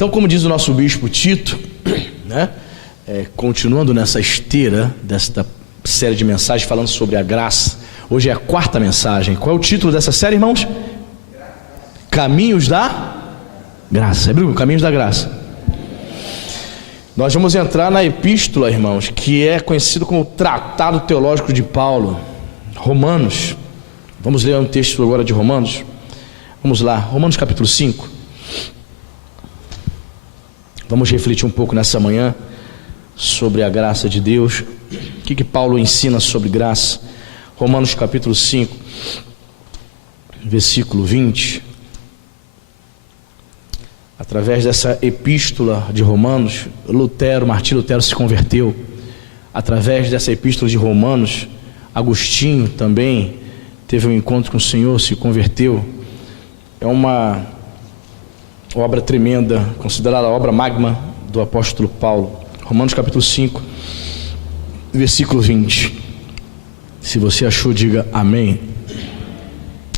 Então, como diz o nosso bispo Tito, né, continuando nessa esteira desta série de mensagens falando sobre a graça, hoje é a quarta mensagem. Qual é o título dessa série, irmãos? Caminhos da Graça. Caminhos da Graça. Nós vamos entrar na epístola, irmãos, que é conhecido como o Tratado Teológico de Paulo, Romanos. Vamos ler um texto agora de Romanos. Vamos lá, Romanos capítulo 5. Vamos refletir um pouco nessa manhã sobre a graça de Deus. O que Paulo ensina sobre graça? Romanos capítulo 5, versículo 20. Através dessa epístola de Romanos, Martim Lutero se converteu. Através dessa epístola de Romanos, Agostinho também teve um encontro com o Senhor, se converteu. É uma obra tremenda, considerada a obra magma do apóstolo Paulo. Romanos capítulo 5, versículo 20. Se você achou, diga amém.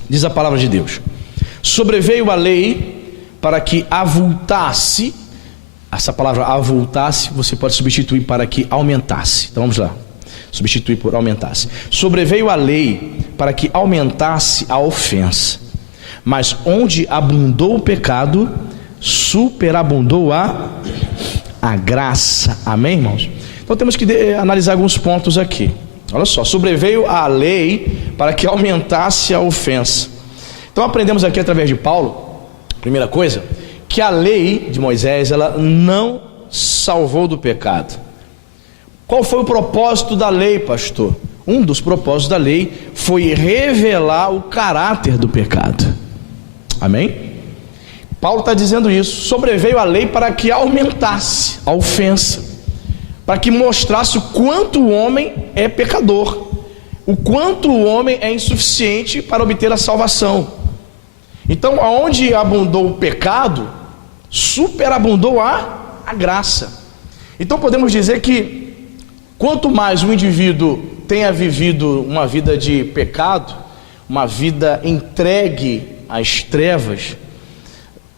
Diz a palavra de Deus: sobreveio a lei para que avultasse. Essa palavra avultasse você pode substituir para que aumentasse. Então vamos lá, substituir por aumentasse. Sobreveio a lei para que aumentasse a ofensa, mas onde abundou o pecado, superabundou a graça. Amém, irmãos? Então temos que analisar alguns pontos aqui. Olha só, sobreveio a lei para que aumentasse a ofensa. Então aprendemos aqui através de Paulo, primeira coisa, que a lei de Moisés, ela não salvou do pecado. Qual foi o propósito da lei, pastor? Um dos propósitos da lei foi revelar o caráter do pecado. Amém? Paulo está dizendo isso. Sobreveio a lei para que aumentasse a ofensa, para que mostrasse o quanto o homem é pecador, o quanto o homem é insuficiente para obter a salvação. Então, aonde abundou o pecado, superabundou a graça. Então podemos dizer que quanto mais o indivíduo tenha vivido uma vida de pecado, uma vida entregue às trevas,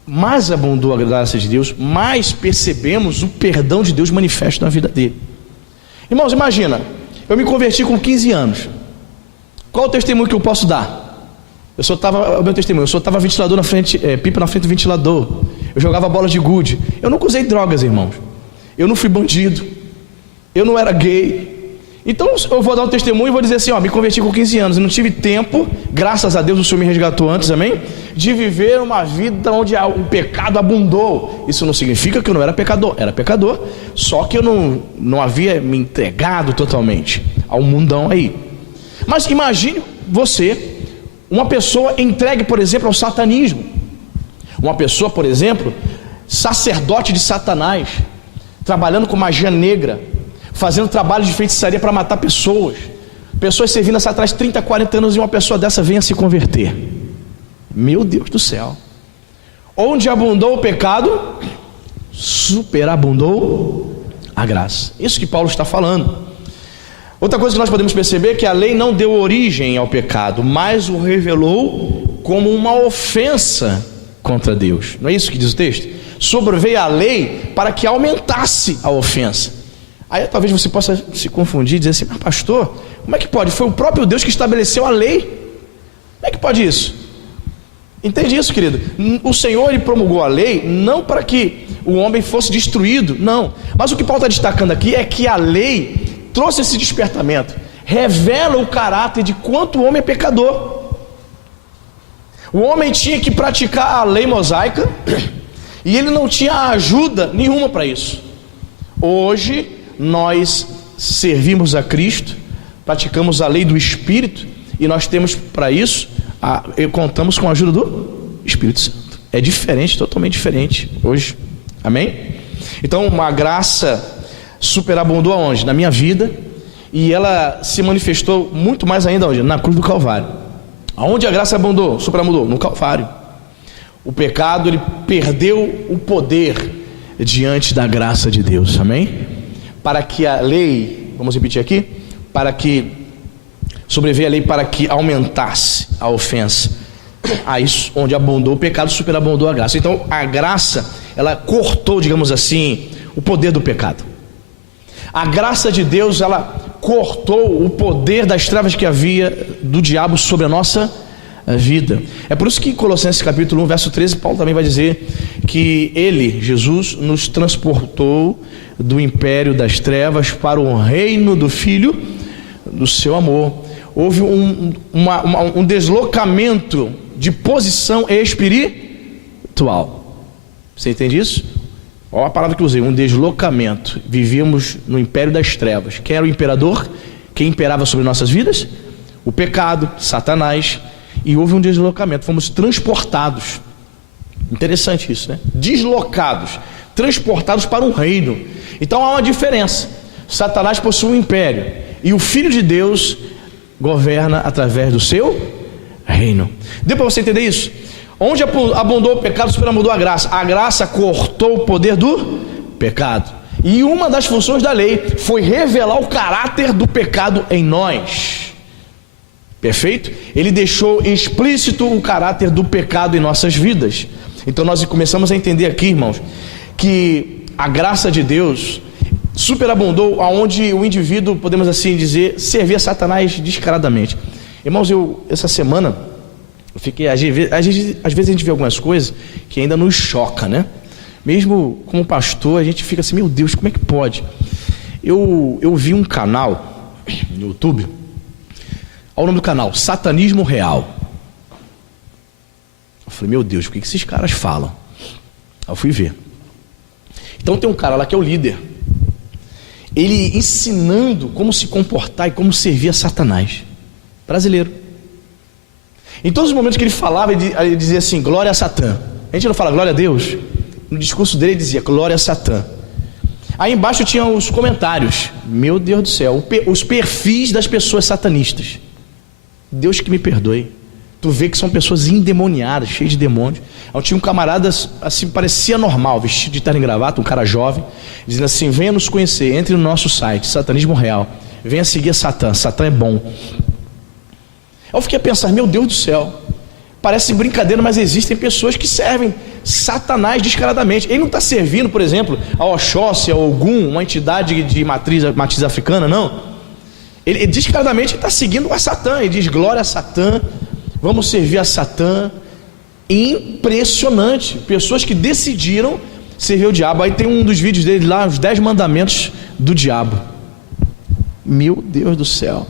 mais abundou a graça de Deus, mais percebemos o perdão de Deus manifesto na vida dele. Irmãos, imagina, eu me converti com 15 anos. Qual o testemunho que eu posso dar? O meu testemunho, eu soltava ventilador na frente, pipa na frente do ventilador. Eu jogava bola de gude. Eu nunca usei drogas, irmãos. Eu não fui bandido. Eu não era gay. Então eu vou dar um testemunho e vou dizer assim, me converti com 15 anos. Eu não tive tempo, graças a Deus o Senhor me resgatou antes, amém? De viver uma vida onde o pecado abundou. Isso não significa que eu não era pecador. Era pecador, só que eu não havia me entregado totalmente ao mundão aí. Mas imagine você, uma pessoa entregue, por exemplo, ao satanismo. Uma pessoa, por exemplo, sacerdote de Satanás, trabalhando com magia negra, fazendo trabalho de feitiçaria para matar pessoas servindo a Satanás 30, 40 anos, e uma pessoa dessa venha se converter. Meu Deus do céu. Onde abundou o pecado, superabundou a graça. Isso que Paulo está falando. Outra coisa que nós podemos perceber é que a lei não deu origem ao pecado, mas o revelou como uma ofensa contra Deus. Não é isso que diz o texto? Sobreveio a lei para que aumentasse a ofensa. Aí talvez você possa se confundir e dizer assim: mas pastor, como é que pode? Foi o próprio Deus que estabeleceu a lei. Como é que pode isso? Entende isso, querido? O Senhor, ele promulgou a lei não para que o homem fosse destruído, não. Mas o que Paulo está destacando aqui é que a lei trouxe esse despertamento, revela o caráter de quanto o homem é pecador. O homem tinha que praticar a lei mosaica e ele não tinha ajuda nenhuma para isso. Hoje nós servimos a Cristo, praticamos a lei do Espírito e nós temos para isso, contamos com a ajuda do Espírito Santo. É diferente, totalmente diferente hoje. Amém? Então uma graça superabundou aonde? Na minha vida. E ela se manifestou muito mais ainda onde? Na cruz do Calvário. Aonde a graça abundou? Superabundou? No Calvário. O pecado, ele perdeu o poder diante da graça de Deus. Amém? Para que a lei, vamos repetir aqui, para que sobreveio a lei para que aumentasse a ofensa. Isso, onde abundou o pecado, superabundou a graça. Então a graça, ela cortou, digamos assim, o poder do pecado. A graça de Deus, ela cortou o poder das trevas que havia do diabo sobre a nossa vida. É por isso que em Colossenses capítulo 1, verso 13, Paulo também vai dizer que ele, Jesus, nos transportou do império das trevas para o reino do Filho do seu amor. Houve um deslocamento de posição espiritual. Você entende isso? Olha a palavra que eu usei, um deslocamento. Vivíamos no império das trevas. Quem era o imperador? Quem imperava sobre nossas vidas? O pecado, Satanás. E houve um deslocamento, fomos transportados. Interessante isso, né? Deslocados, transportados para um reino. Então há uma diferença. Satanás possui um império e o Filho de Deus governa através do seu reino. Deu para você entender isso? Onde abundou o pecado, superabundou a graça. A graça cortou o poder do pecado. E uma das funções da lei foi revelar o caráter do pecado em nós. Perfeito? Ele deixou explícito o caráter do pecado em nossas vidas. Então nós começamos a entender aqui, irmãos, que a graça de Deus superabundou aonde o indivíduo, podemos assim dizer, servia Satanás descaradamente. Irmãos, essa semana eu fiquei, às vezes a gente vê algumas coisas que ainda nos choca, né? Mesmo como pastor, a gente fica assim, meu Deus, como é que pode? Eu vi um canal no YouTube. Olha o nome do canal, Satanismo Real. Eu falei, meu Deus, o que esses caras falam? Aí eu fui ver. Então tem um cara lá que é o líder. Ele ensinando como se comportar e como servir a Satanás. Brasileiro. Em todos os momentos que ele falava, ele dizia assim, glória a Satã. A gente não fala glória a Deus? No discurso dele ele dizia, glória a Satã. Aí embaixo tinha os comentários. Meu Deus do céu, os perfis das pessoas satanistas. Deus que me perdoe. Tu vê que são pessoas endemoniadas, cheias de demônios. Aí tinha um camarada assim, parecia normal, vestido de terno e gravata, um cara jovem, dizendo assim, venha nos conhecer, entre no nosso site, Satanismo Real, venha seguir a Satã, Satã é bom. Eu fiquei a pensar, meu Deus do céu, parece brincadeira, mas existem pessoas que servem Satanás descaradamente. Ele não está servindo, por exemplo, a Oxóssi, a Ogum, uma entidade de matriz africana, não. Ele descaradamente está seguindo a Satã. Ele diz, glória a Satã, vamos servir a Satã. Impressionante. Pessoas que decidiram servir o diabo. Aí tem um dos vídeos dele lá, os 10 mandamentos do diabo. Meu Deus do céu.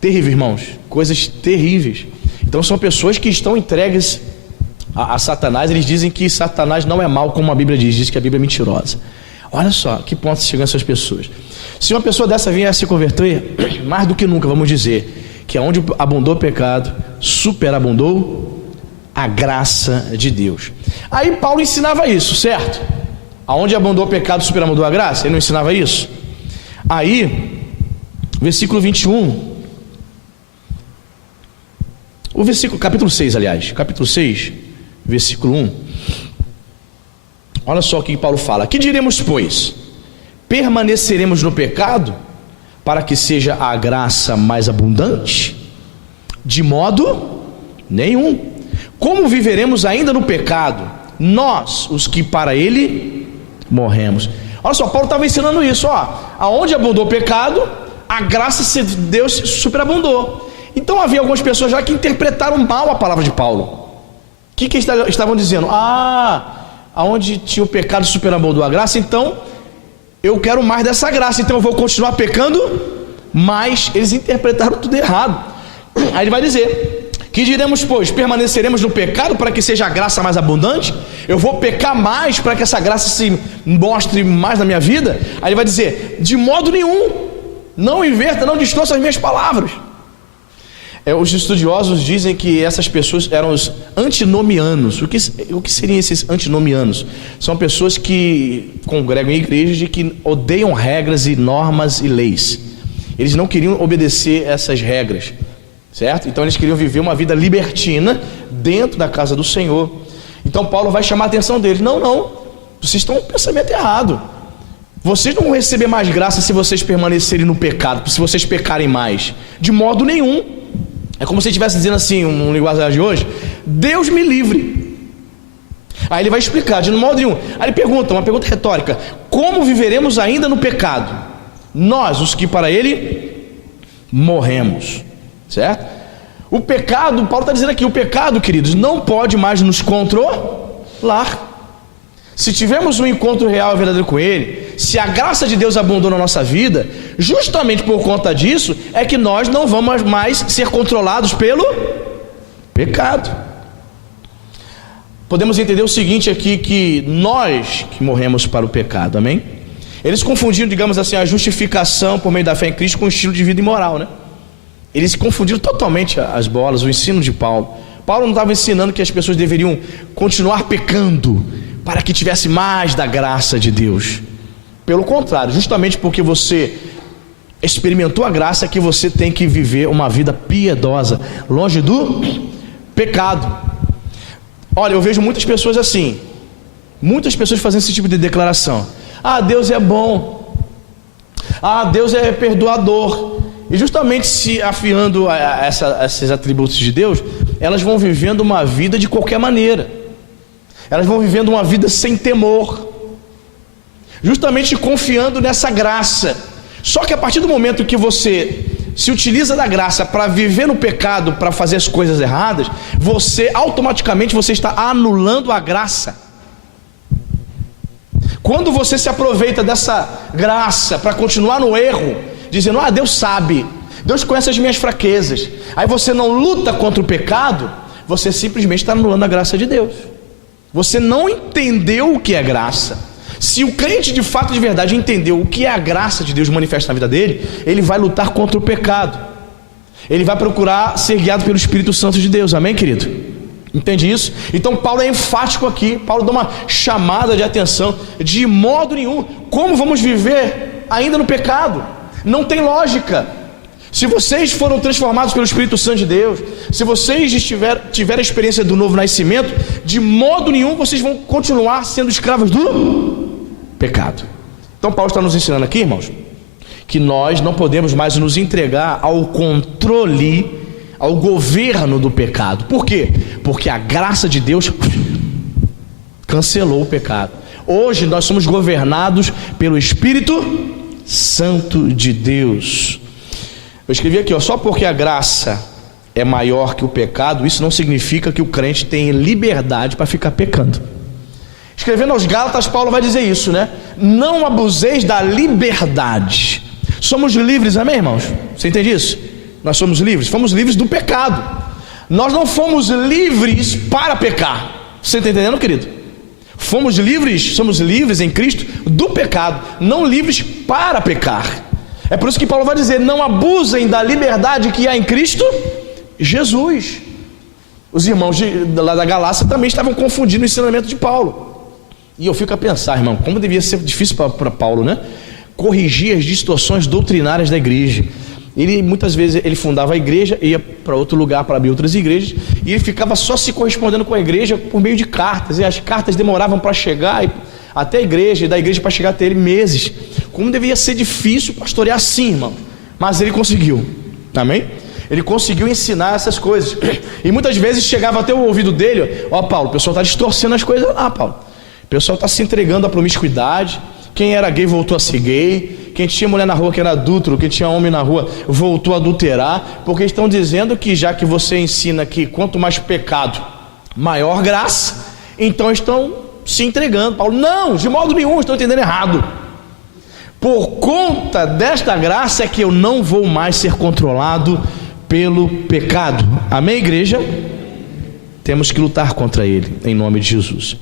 Terrível, irmãos. Coisas terríveis. Então são pessoas que estão entregues a Satanás. Eles dizem que Satanás não é mau, como a Bíblia diz que a Bíblia é mentirosa. Olha só, que ponto chegam essas pessoas. Se uma pessoa dessa vier a se converter, mais do que nunca, vamos dizer, que onde abundou o pecado, superabundou a graça de Deus. Aí Paulo ensinava isso, certo? Aonde abundou o pecado, superabundou a graça? Ele não ensinava isso? Aí, versículo 21, o versículo, capítulo 6, aliás, capítulo 6, versículo 1, olha só o que Paulo fala. Que diremos, pois? Permaneceremos no pecado para que seja a graça mais abundante? De modo nenhum. Como viveremos ainda no pecado, nós, os que para ele morremos? Olha só, Paulo estava ensinando isso, ó. Aonde abundou o pecado, a graça de Deus superabundou. Então havia algumas pessoas já que interpretaram mal a palavra de Paulo. O que estavam dizendo? Aonde tinha o pecado superabundou a graça, então eu quero mais dessa graça, então eu vou continuar pecando, mas eles interpretaram tudo errado. Aí ele vai dizer, que diremos, pois, permaneceremos no pecado para que seja a graça mais abundante? Eu vou pecar mais para que essa graça se mostre mais na minha vida? Aí ele vai dizer, de modo nenhum, não inverta, não distorça as minhas palavras. Os estudiosos dizem que essas pessoas eram os antinomianos. O que seriam esses antinomianos? São pessoas que congregam em igrejas e que odeiam regras e normas e leis. Eles não queriam obedecer essas regras, certo? Então eles queriam viver uma vida libertina dentro da casa do Senhor. Então Paulo vai chamar a atenção deles. Não, vocês estão com o pensamento errado. Vocês não vão receber mais graça se vocês permanecerem no pecado, se vocês pecarem mais. De modo nenhum. É como se ele estivesse dizendo assim, um linguajar de hoje, Deus me livre. Aí ele vai explicar, de modo nenhum. Aí ele pergunta, uma pergunta retórica: como viveremos ainda no pecado? Nós, os que para ele morremos. Certo? O pecado, Paulo está dizendo aqui, o pecado, queridos, não pode mais nos controlar. Se tivermos um encontro real e verdadeiro com Ele, se a graça de Deus abundou na nossa vida, justamente por conta disso, é que nós não vamos mais ser controlados pelo pecado. Podemos entender o seguinte aqui, que nós que morremos para o pecado, amém? Eles confundiram, digamos assim, a justificação por meio da fé em Cristo com o estilo de vida imoral, né? Eles confundiram totalmente as bolas, o ensino de Paulo. Paulo não estava ensinando que as pessoas deveriam continuar pecando para que tivesse mais da graça de Deus. Pelo contrário, justamente porque você experimentou a graça, que você tem que viver uma vida piedosa, longe do pecado. Olha, eu vejo muitas pessoas assim, muitas pessoas fazendo esse tipo de declaração: ah, Deus é bom, ah, Deus é perdoador. E justamente se afiando a esses atributos de Deus, elas vão vivendo uma vida de qualquer maneira. Elas vão vivendo uma vida sem temor, justamente confiando nessa graça. Só que a partir do momento que você se utiliza da graça para viver no pecado, para fazer as coisas erradas, você automaticamente está anulando a graça. Quando você se aproveita dessa graça para continuar no erro, dizendo: ah, Deus sabe, Deus conhece as minhas fraquezas, aí você não luta contra o pecado, você simplesmente está anulando a graça de Deus. Você não entendeu o que é graça. Se o crente de fato, de verdade, entendeu o que é a graça de Deus manifesta na vida dele, ele vai lutar contra o pecado. Ele vai procurar ser guiado pelo Espírito Santo de Deus, amém, querido? Entende isso? Então Paulo é enfático aqui. Paulo dá uma chamada de atenção: de modo nenhum. Como vamos viver ainda no pecado? Não tem lógica. Se vocês foram transformados pelo Espírito Santo de Deus, se vocês tiverem a experiência do novo nascimento, de modo nenhum vocês vão continuar sendo escravos do pecado. Então Paulo está nos ensinando aqui, irmãos, que nós não podemos mais nos entregar ao controle, ao governo do pecado. Por quê? Porque a graça de Deus cancelou o pecado. Hoje nós somos governados pelo Espírito Santo de Deus. Eu escrevi aqui, só porque a graça é maior que o pecado, isso não significa que o crente tem liberdade para ficar pecando. Escrevendo aos Gálatas, Paulo vai dizer isso, né? Não abuseis da liberdade. Somos livres, amém, irmãos? Você entende isso? Nós somos livres, fomos livres do pecado. Nós não fomos livres para pecar. Você está entendendo, querido? Fomos livres, somos livres em Cristo do pecado, não livres para pecar. É por isso que Paulo vai dizer: não abusem da liberdade que há em Cristo Jesus. Os irmãos lá da Galácia também estavam confundindo o ensinamento de Paulo. E eu fico a pensar, irmão, como devia ser difícil para Paulo, né? Corrigir as distorções doutrinárias da igreja. Ele muitas vezes ele fundava a igreja, ia para outro lugar para abrir outras igrejas, e ele ficava só se correspondendo com a igreja por meio de cartas, e as cartas demoravam para chegar até a igreja, e da igreja para chegar até ele meses. Como devia ser difícil pastorear assim, irmão. Mas ele conseguiu, amém? Ele conseguiu ensinar essas coisas. E muitas vezes chegava até o ouvido dele: ó, Paulo, o pessoal está distorcendo as coisas lá, Paulo. O pessoal está se entregando à promiscuidade. Quem era gay voltou a ser gay. Quem tinha mulher na rua que era adúltero, quem tinha homem na rua voltou a adulterar. Porque estão dizendo que, já que você ensina que quanto mais pecado, maior graça, então estão se entregando. Paulo: não, de modo nenhum, estão entendendo errado. Por conta desta graça é que eu não vou mais ser controlado pelo pecado. Amém, igreja? Temos que lutar contra ele, em nome de Jesus.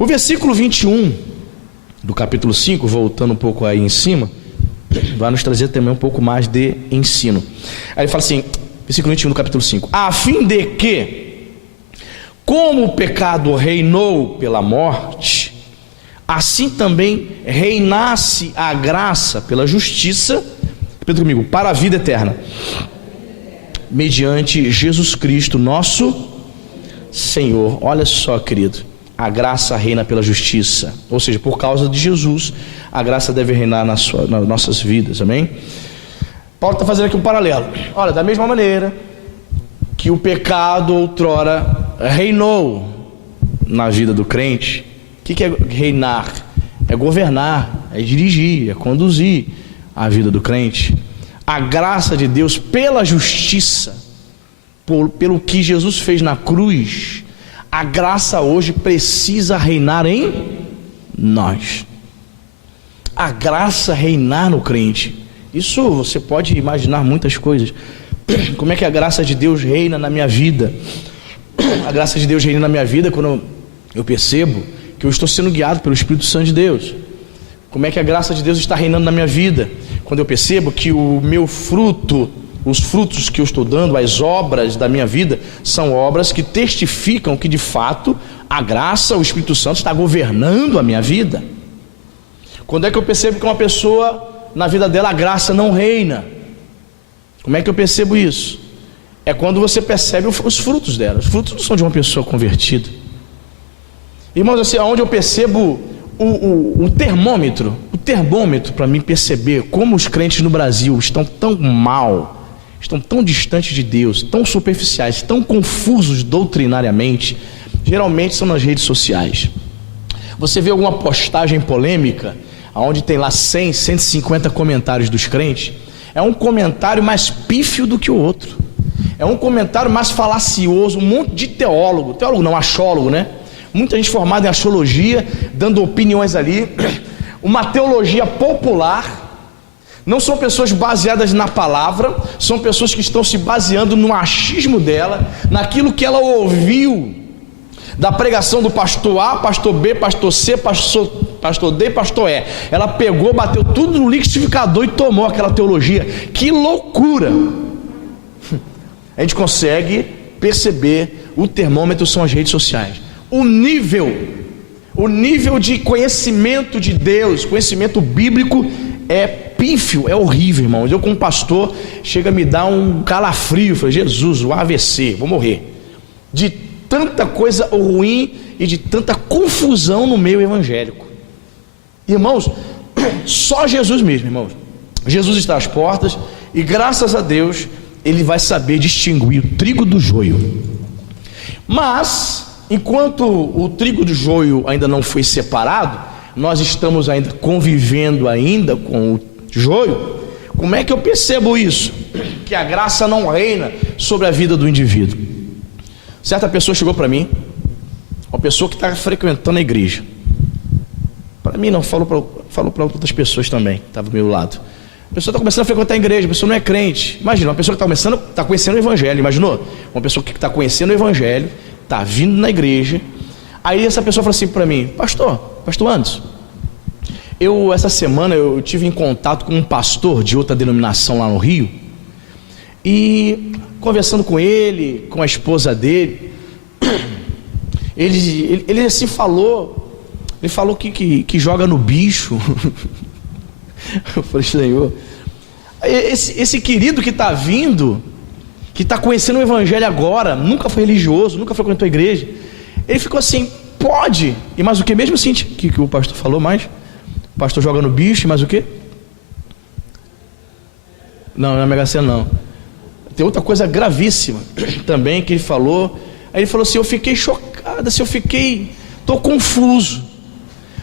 O versículo 21 do capítulo 5, voltando um pouco aí em cima, vai nos trazer também um pouco mais de ensino. Aí ele fala assim, versículo 21 do capítulo 5: a fim de que, como o pecado reinou pela morte, assim também reinasse a graça pela justiça, repita comigo, para a vida eterna, mediante Jesus Cristo, nosso Senhor. Olha só, querido, a graça reina pela justiça, ou seja, por causa de Jesus, a graça deve reinar nas nossas vidas, amém? Paulo está fazendo aqui um paralelo. Olha, da mesma maneira que o pecado outrora reinou na vida do crente. O que é reinar? É governar, é dirigir, é conduzir a vida do crente. A graça de Deus, pela justiça, pelo que Jesus fez na cruz, a graça hoje precisa reinar em nós. A graça reinar no crente. Isso você pode imaginar muitas coisas. Como é que a graça de Deus reina na minha vida? A graça de Deus reina na minha vida quando eu percebo que eu estou sendo guiado pelo Espírito Santo de Deus. Como é que a graça de Deus está reinando na minha vida? Quando eu percebo que o meu fruto, os frutos que eu estou dando, as obras da minha vida, são obras que testificam que de fato a graça, o Espírito Santo está governando a minha vida. Quando é que eu percebo que uma pessoa, na vida dela, a graça não reina? Como é que eu percebo isso? É quando você percebe os frutos dela. Os frutos não são de uma pessoa convertida. Irmãos, assim, onde eu percebo o termômetro para mim perceber como os crentes no Brasil estão tão mal, estão tão distantes de Deus, tão superficiais, tão confusos doutrinariamente, geralmente são nas redes sociais. Você vê alguma postagem polêmica, onde tem lá 100, 150 comentários dos crentes, é um comentário mais pífio do que o outro, é um comentário mais falacioso, um monte de teólogo não, achólogo, né? Muita gente formada em astrologia, dando opiniões ali, uma teologia popular. Não são pessoas baseadas na palavra, são pessoas que estão se baseando no achismo dela, naquilo que ela ouviu da pregação do pastor A, pastor B, pastor C, pastor D, pastor E. Ela pegou, bateu tudo no liquidificador e tomou aquela teologia. Que loucura! A gente consegue perceber, o termômetro são as redes sociais. O nível de conhecimento de Deus, conhecimento bíblico, é pífio, é horrível, irmãos. Eu, como pastor, chega a me dar um calafrio. Eu falei, Jesus, o AVC, vou morrer de tanta coisa ruim e de tanta confusão no meio evangélico. Irmãos, só Jesus mesmo, irmãos. Jesus está às portas e graças a Deus Ele vai saber distinguir o trigo do joio. Mas enquanto o trigo do joio ainda não foi separado, nós estamos ainda convivendo ainda com o joio. Como é que eu percebo isso? Que a graça não reina sobre a vida do indivíduo. Certa pessoa chegou para mim, uma pessoa que está frequentando a igreja. Para mim não, falou para outras pessoas também, que estavam do meu lado. A pessoa está começando a frequentar a igreja, a pessoa não é crente. Imagina, uma pessoa que está conhecendo o evangelho, imaginou? Uma pessoa que está conhecendo o evangelho, está vindo na igreja. Aí essa pessoa falou assim para mim, pastor Anderson, essa semana eu tive em contato com um pastor de outra denominação lá no Rio, e conversando com ele, com a esposa dele, ele assim falou, ele falou que joga no bicho. Eu falei, Senhor, esse querido que está vindo, que está conhecendo o evangelho agora, nunca foi religioso, nunca frequentou a igreja, ele ficou assim, pode, e mais o que mesmo assim, que o pastor falou mais? O pastor joga no bicho, e mais o que? Não é Mega Sena não. Tem outra coisa gravíssima também que ele falou. Aí ele falou assim, eu fiquei chocado, assim, estou confuso.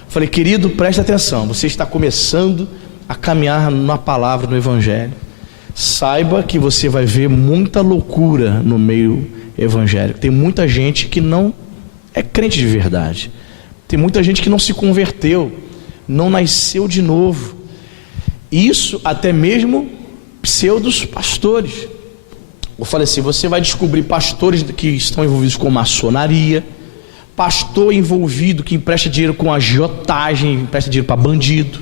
Falei, querido, preste atenção, você está começando a caminhar na palavra, no evangelho. Saiba que você vai ver muita loucura no meio evangélico. Tem muita gente que não é crente de verdade. Tem muita gente que não se converteu, não nasceu de novo. Isso até mesmo pseudos pastores. Eu falei assim, você vai descobrir pastores que estão envolvidos com maçonaria, pastor envolvido que empresta dinheiro com agiotagem, empresta dinheiro para bandido,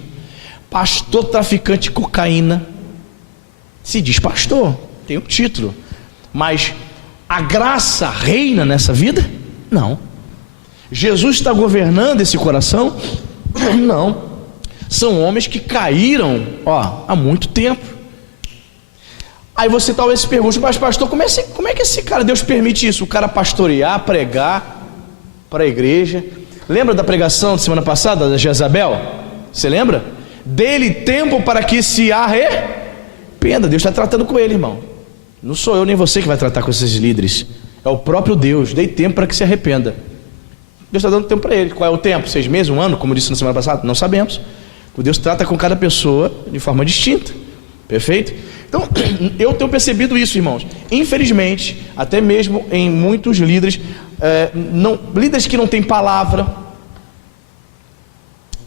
pastor traficante de cocaína. Se diz pastor, tem um título, mas a graça reina nessa vida? Não. Jesus está governando esse coração? Não. São homens que caíram há muito tempo. Aí você talvez se pergunte, mas pastor, como é que esse cara, Deus permite isso? O cara pastorear, pregar para a igreja. Lembra da pregação de semana passada, da Jezabel? Você lembra? Dê-lhe tempo para que se arrependa. Deus está tratando com ele, irmão. Não sou eu nem você que vai tratar com esses líderes. É o próprio Deus. Dê tempo para que se arrependa. Deus está dando tempo para ele. Qual é o tempo? 6 meses, 1 ano, como eu disse na semana passada? Não sabemos. Deus trata com cada pessoa de forma distinta. Perfeito? Então, eu tenho percebido isso, irmãos. Infelizmente, até mesmo em muitos líderes, líderes que não têm palavra.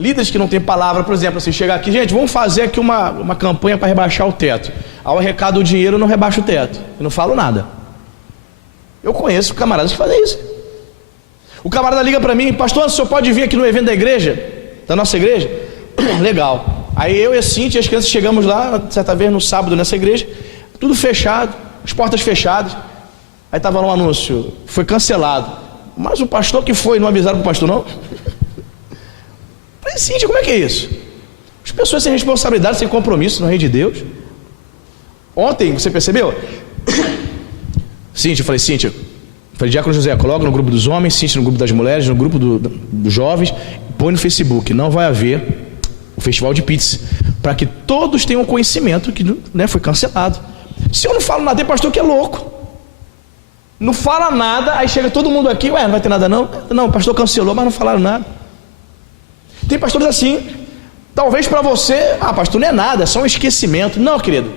Líderes que não têm palavra, por exemplo, assim, chegar aqui, gente, vamos fazer aqui uma campanha para rebaixar o teto. Ao arrecado o dinheiro, eu não rebaixo o teto. Eu não falo nada. Eu conheço camaradas que fazem isso. O camarada liga para mim, pastor, o senhor pode vir aqui no evento da igreja? Da nossa igreja? Legal. Aí eu e a Cintia e as crianças chegamos lá, certa vez no sábado nessa igreja, tudo fechado, as portas fechadas. Aí estava lá um anúncio, foi cancelado. Mas o pastor que foi, não avisaram para o pastor não? Falei, Cintia, como é que é isso? As pessoas sem responsabilidade, sem compromisso no reino de Deus. Ontem, você percebeu? Cintia, eu falei, Cintia, falei, Diácono José, coloca no grupo dos homens, Cintia no grupo das mulheres, no grupo dos jovens, põe no Facebook, não vai haver o festival de pizza, para que todos tenham conhecimento que, né, foi cancelado. Se eu não falo nada, tem pastor que é louco, não fala nada, aí chega todo mundo aqui, não vai ter nada não? Não, o pastor cancelou, mas não falaram nada. Tem pastores assim, talvez para você, pastor, não é nada, é só um esquecimento. Não, querido,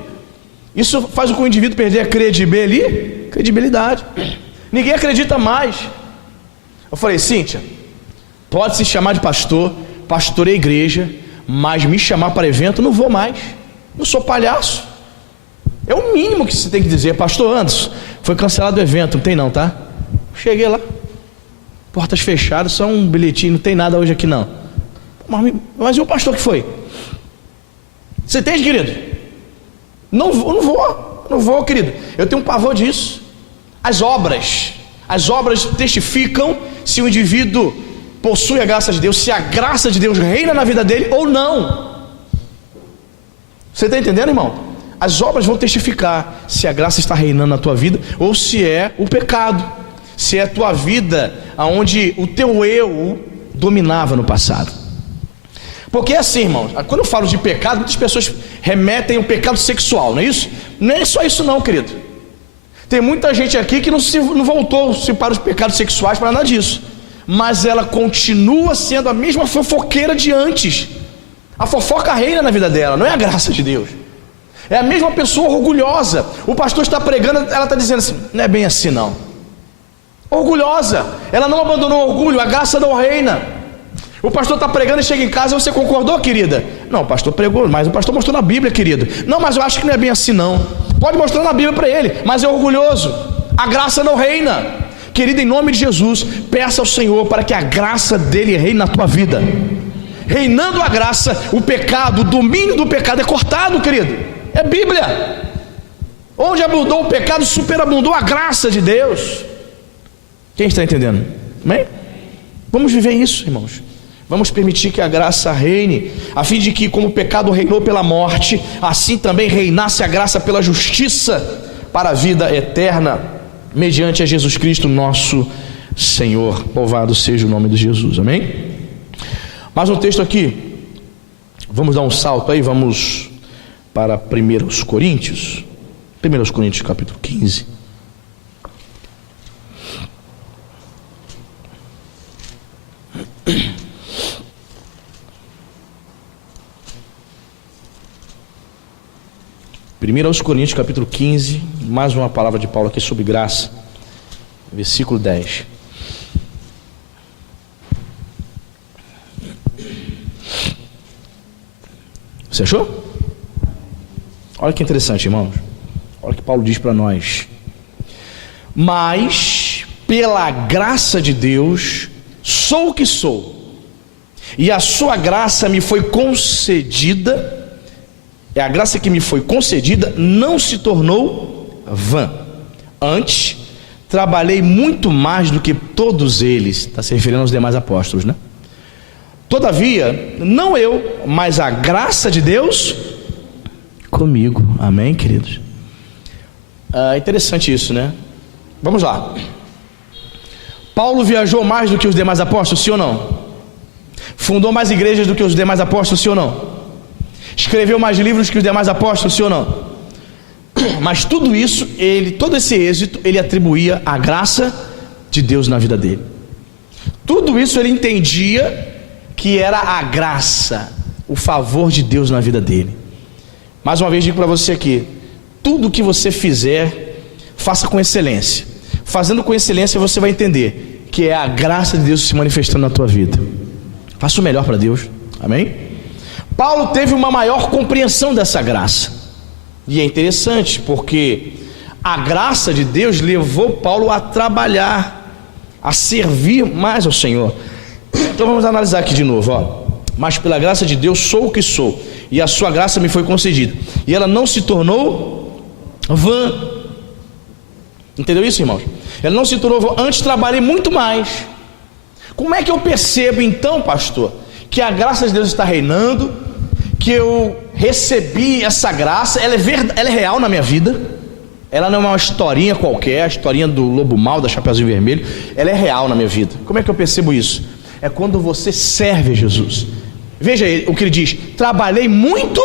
isso faz com que o indivíduo perder a credibilidade. Ninguém acredita mais. Eu falei, Cíntia, pode se chamar de pastor, pastorei a igreja, mas me chamar para evento, não vou mais. Não sou palhaço. É o mínimo que você tem que dizer. Pastor Anderson, foi cancelado o evento. Não tem não, tá? Cheguei lá, portas fechadas, só um bilhetinho, não tem nada hoje aqui não. Mas e o pastor que foi? Você entende, querido? Não vou, querido. Eu tenho um pavor disso. As obras testificam se o indivíduo possui a graça de Deus, se a graça de Deus reina na vida dele ou não. Você está entendendo, irmão? As obras vão testificar se a graça está reinando na tua vida ou se é o pecado, se é a tua vida onde o teu eu dominava no passado. Porque é assim, irmãos, quando eu falo de pecado, muitas pessoas remetem ao pecado sexual, não é isso? Não é só isso não, querido. Tem muita gente aqui que não voltou-se para os pecados sexuais para nada disso, mas ela continua sendo a mesma fofoqueira de antes. A fofoca reina na vida dela, não é a graça de Deus. É a mesma pessoa orgulhosa. O pastor está pregando, ela está dizendo assim, não é bem assim não. Orgulhosa, ela não abandonou o orgulho, a graça não reina. O pastor está pregando e chega em casa, você concordou, querida? Não, o pastor pregou, mas o pastor mostrou na Bíblia, querido. Não, mas eu acho que não é bem assim não. Pode mostrar na Bíblia para ele, mas é orgulhoso. A graça não reina. Querido, em nome de Jesus, peça ao Senhor para que a graça dele reine na tua vida. Reinando a graça, o pecado, o domínio do pecado é cortado, querido. É Bíblia. Onde abundou o pecado, superabundou a graça de Deus. Quem está entendendo? Amém? Vamos viver isso, irmãos. Vamos permitir que a graça reine, a fim de que, como o pecado reinou pela morte, assim também reinasse a graça pela justiça para a vida eterna, mediante a Jesus Cristo nosso Senhor. Louvado seja o nome de Jesus, amém? Mais um texto aqui, vamos dar um salto aí, vamos para 1 Coríntios, 1 Coríntios capítulo 15. Primeiro aos Coríntios capítulo 15, mais uma palavra de Paulo aqui sobre graça, versículo 10. Você achou? Olha que interessante, irmãos. Olha o que Paulo diz para nós. Mas pela graça de Deus sou o que sou, e a sua graça me foi concedida. É a graça que me foi concedida, não se tornou vã. Antes, trabalhei muito mais do que todos eles. Está se referindo aos demais apóstolos, né? Todavia, não eu, mas a graça de Deus comigo. Amém, queridos? É interessante isso, né? Vamos lá. Paulo viajou mais do que os demais apóstolos, sim ou não? Fundou mais igrejas do que os demais apóstolos, sim ou não? Escreveu mais livros que os demais apóstolos, sim ou não? Mas tudo isso, todo esse êxito, ele atribuía à graça de Deus na vida dele. Tudo isso ele entendia que era a graça, o favor de Deus na vida dele. Mais uma vez digo para você aqui: tudo que você fizer, faça com excelência. Fazendo com excelência, você vai entender que é a graça de Deus se manifestando na tua vida. Faça o melhor para Deus, amém? Paulo teve uma maior compreensão dessa graça, e é interessante porque a graça de Deus levou Paulo a trabalhar, a servir mais ao Senhor. Então vamos analisar aqui de novo, ó. Mas pela graça de Deus sou o que sou, e a sua graça me foi concedida, e ela não se tornou vã. Entendeu isso, irmãos? Ela não se tornou vã, antes trabalhei muito mais. Como é que eu percebo então, pastor, que a graça de Deus está reinando, que eu recebi essa graça, ela é real na minha vida? Ela não é uma historinha qualquer, a historinha do lobo mau, da Chapeuzinho Vermelho. Ela é real na minha vida. Como é que eu percebo isso? É quando você serve a Jesus. Veja o que ele diz: trabalhei muito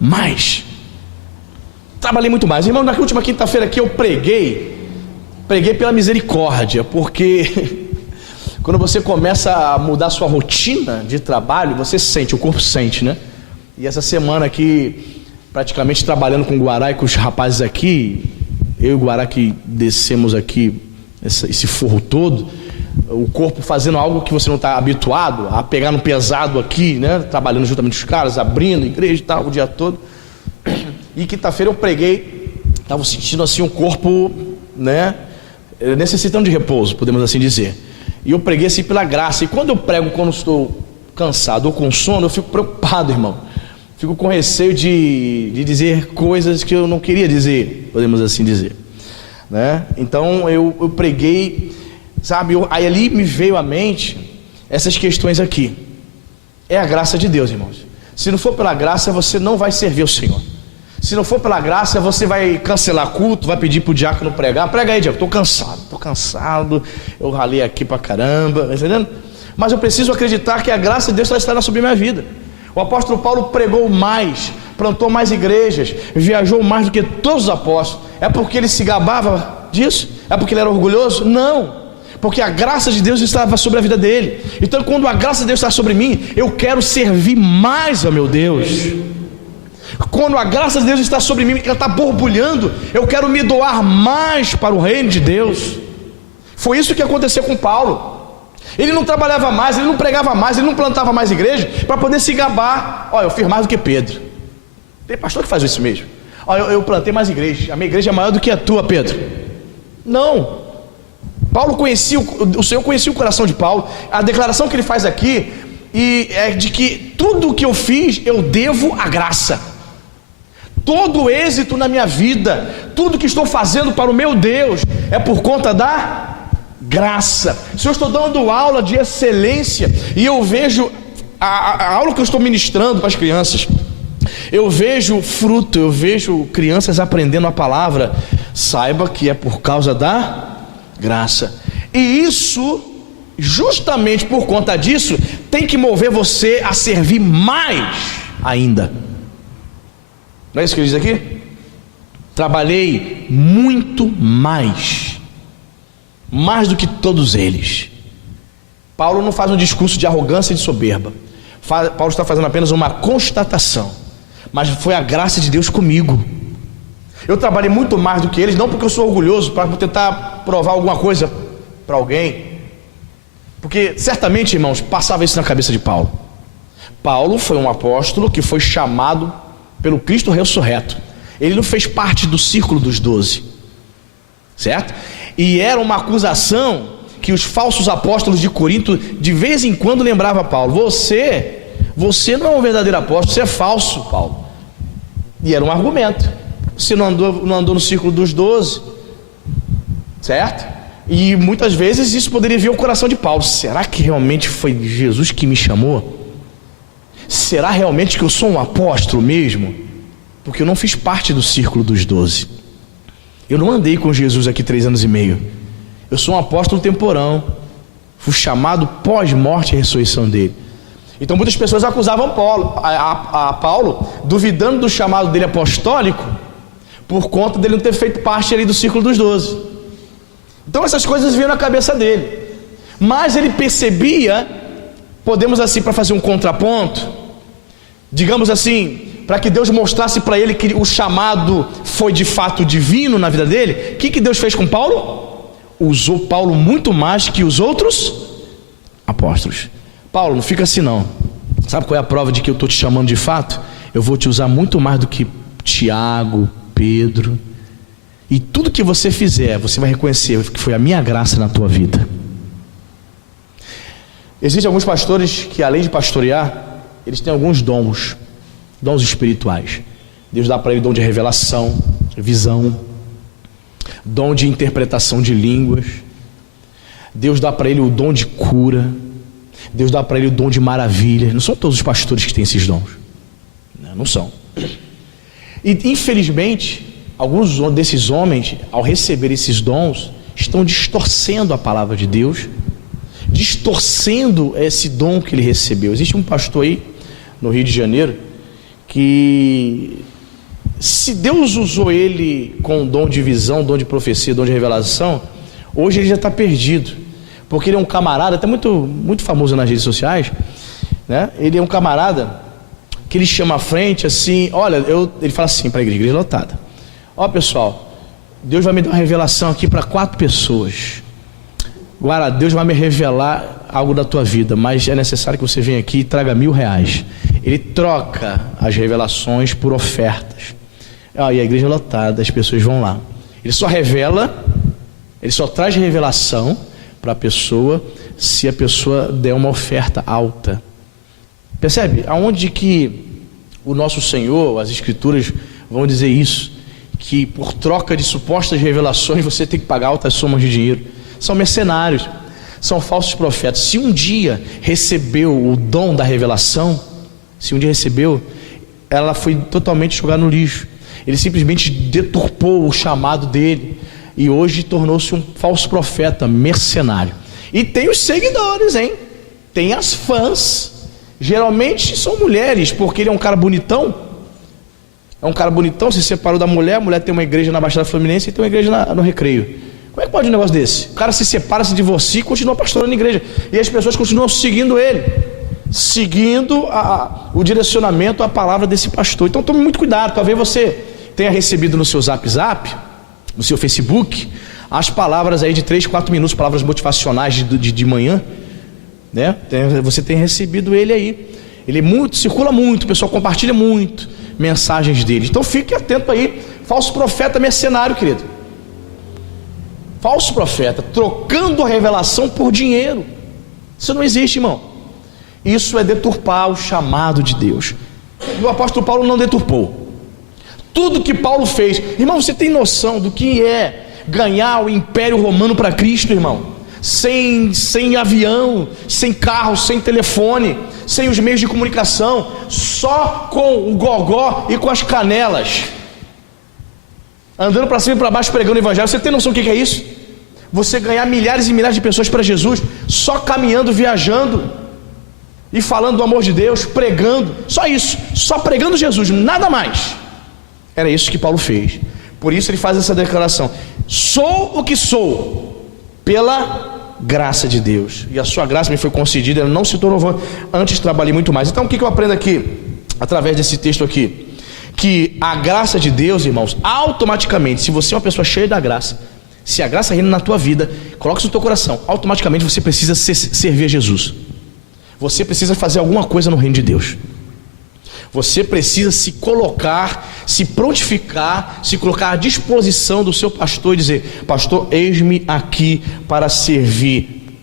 mais. Trabalhei muito mais. Irmão, na última quinta-feira aqui eu preguei pela misericórdia, porque quando você começa a mudar sua rotina de trabalho, você sente, o corpo sente, né? E essa semana aqui, praticamente trabalhando com o Guará e com os rapazes aqui, eu e o Guará que descemos aqui esse forro todo, o corpo fazendo algo que você não está habituado, a pegar no pesado aqui, né? Trabalhando juntamente com os caras, abrindo igreja e tal, o dia todo. E quinta-feira eu preguei, estava sentindo assim um corpo, né? Necessitando de repouso, podemos assim dizer. E eu preguei assim pela graça. E quando eu prego, quando estou cansado ou com sono, eu fico preocupado, irmão. Fico com receio de dizer coisas que eu não queria dizer, podemos assim dizer, né? Então eu preguei, sabe? Aí ali me veio à mente essas questões aqui. É a graça de Deus, irmãos. Se não for pela graça, você não vai servir o Senhor. Se não for pela graça, você vai cancelar culto, vai pedir para o diácono pregar. Prega aí, diácono, estou cansado, eu ralei aqui pra caramba, tá entendendo? Mas eu preciso acreditar que a graça de Deus está sobre a minha vida. O apóstolo Paulo pregou mais, plantou mais igrejas, viajou mais do que todos os apóstolos. É porque ele se gabava disso? É porque ele era orgulhoso? Não, porque a graça de Deus estava sobre a vida dele. Então quando a graça de Deus está sobre mim, eu quero servir mais ao meu Deus. Quando a graça de Deus está sobre mim, ela está borbulhando, eu quero me doar mais para o reino de Deus. Foi isso que aconteceu com Paulo. Ele não trabalhava mais, ele não pregava mais, ele não plantava mais igreja para poder se gabar. Olha, eu fiz mais do que Pedro. Tem pastor que faz isso mesmo. Olha, eu plantei mais igreja, a minha igreja é maior do que a tua, Pedro. Não. Paulo conhecia, o Senhor conhecia o coração de Paulo. A declaração que ele faz aqui é de que tudo o que eu fiz, eu devo à graça. Todo o êxito na minha vida, tudo que estou fazendo para o meu Deus, é por conta da graça. Se eu estou dando aula de excelência e eu vejo a aula que eu estou ministrando para as crianças, eu vejo fruto, eu vejo crianças aprendendo a palavra, saiba que é por causa da graça. E isso, justamente por conta disso, tem que mover você a servir mais ainda. Não é isso que ele diz aqui? Trabalhei muito mais do que todos eles. Paulo não faz um discurso de arrogância e de soberba. Paulo está fazendo apenas uma constatação. Mas foi a graça de Deus comigo. Eu trabalhei muito mais do que eles, não porque eu sou orgulhoso, para tentar provar alguma coisa para alguém, porque certamente, irmãos, passava isso na cabeça de Paulo. Paulo foi um apóstolo que foi chamado pelo Cristo ressurreto. Ele não fez parte do círculo dos 12, certo? E era uma acusação que os falsos apóstolos de Corinto de vez em quando lembravam a Paulo: você não é um verdadeiro apóstolo, você é falso, Paulo. E era um argumento: você não andou no círculo dos 12, certo? E muitas vezes isso poderia vir ao coração de Paulo: será que realmente foi Jesus que me chamou? Será realmente que eu sou um apóstolo mesmo? Porque eu não fiz parte do círculo dos 12. Eu não andei com Jesus aqui 3 anos e meio. Eu sou um apóstolo temporão. Fui chamado pós-morte e ressurreição dele. Então muitas pessoas acusavam Paulo, duvidando do chamado dele apostólico, por conta dele não ter feito parte ali do círculo dos 12. Então essas coisas vinham na cabeça dele. Mas ele percebia, podemos assim, para fazer um contraponto, digamos assim, para que Deus mostrasse para ele que o chamado foi de fato divino na vida dele. O que Deus fez com Paulo? Usou Paulo muito mais que os outros apóstolos. Paulo, não fica assim não. Sabe qual é a prova de que eu estou te chamando de fato? Eu vou te usar muito mais do que Tiago, Pedro. E tudo que você fizer, você vai reconhecer que foi a minha graça na tua vida. Existem alguns pastores que, além de pastorear, eles têm alguns dons espirituais. Deus dá para ele dom de revelação, visão, dom de interpretação de línguas. Deus dá para ele o dom de cura. Deus dá para ele o dom de maravilha. Não são todos os pastores que têm esses dons. Não são. E infelizmente, alguns desses homens, ao receber esses dons, estão distorcendo a palavra de Deus, distorcendo esse dom que ele recebeu. Existe um pastor aí no Rio de Janeiro que, se Deus usou ele com dom de visão, dom de profecia, dom de revelação, hoje ele já está perdido, porque ele é um camarada até muito famoso nas redes sociais, né? Ele é um camarada que ele chama à frente assim, olha, ele fala assim para a igreja lotada: ó pessoal, Deus vai me dar uma revelação aqui para 4 pessoas. Agora, Deus vai me revelar algo da tua vida, mas é necessário que você venha aqui e traga R$1.000. Ele troca as revelações por ofertas. E a igreja é lotada, as pessoas vão lá. Ele só revela, ele só traz revelação para a pessoa se a pessoa der uma oferta alta. Percebe? Aonde que o nosso Senhor, as Escrituras vão dizer isso, que por troca de supostas revelações você tem que pagar altas somas de dinheiro. São mercenários, são falsos profetas. Se um dia recebeu o dom da revelação, ela foi totalmente jogada no lixo. Ele simplesmente deturpou o chamado dele e hoje tornou-se um falso profeta, mercenário. E tem os seguidores, hein? Tem as fãs. Geralmente são mulheres, porque ele é um cara bonitão. Se separou da mulher, a mulher tem uma igreja na Baixada Fluminense e tem uma igreja no Recreio. Como é que pode um negócio desse? O cara se separa, se divorcia e continua pastorando na igreja. E as pessoas continuam seguindo ele, seguindo o direcionamento, a palavra desse pastor. Então tome muito cuidado. Talvez você tenha recebido no seu Zap, no seu Facebook, as palavras aí de 3, 4 minutos, palavras motivacionais de manhã, né? Você tem recebido ele aí. Ele circula muito, o pessoal compartilha muito mensagens dele. Então fique atento aí. Falso profeta mercenário, querido. Falso profeta, trocando a revelação por dinheiro. Isso não existe, irmão. Isso é deturpar o chamado de Deus. E o apóstolo Paulo não deturpou. Tudo que Paulo fez, irmão, você tem noção do que é ganhar o Império Romano para Cristo, irmão? Sem avião, sem carro, sem telefone, sem os meios de comunicação, só com o gogó e com as canelas, andando para cima e para baixo pregando o evangelho. Você tem noção do que é isso? Você ganhar milhares e milhares de pessoas para Jesus, só caminhando, viajando e falando do amor de Deus, pregando, só isso, só pregando Jesus, nada mais. Era isso que Paulo fez. Por isso ele faz essa declaração: sou o que sou pela graça de Deus, e a sua graça me foi concedida, ela não se tornou vã. Antes trabalhei muito mais. Então o que eu aprendo aqui, através desse texto aqui? Que a graça de Deus, irmãos, automaticamente, se você é uma pessoa cheia da graça, se a graça reina na tua vida, coloque isso no teu coração, automaticamente você precisa servir a Jesus. Você precisa fazer alguma coisa no reino de Deus. Você precisa se colocar, se prontificar, se colocar à disposição do seu pastor e dizer: pastor, eis-me aqui para servir.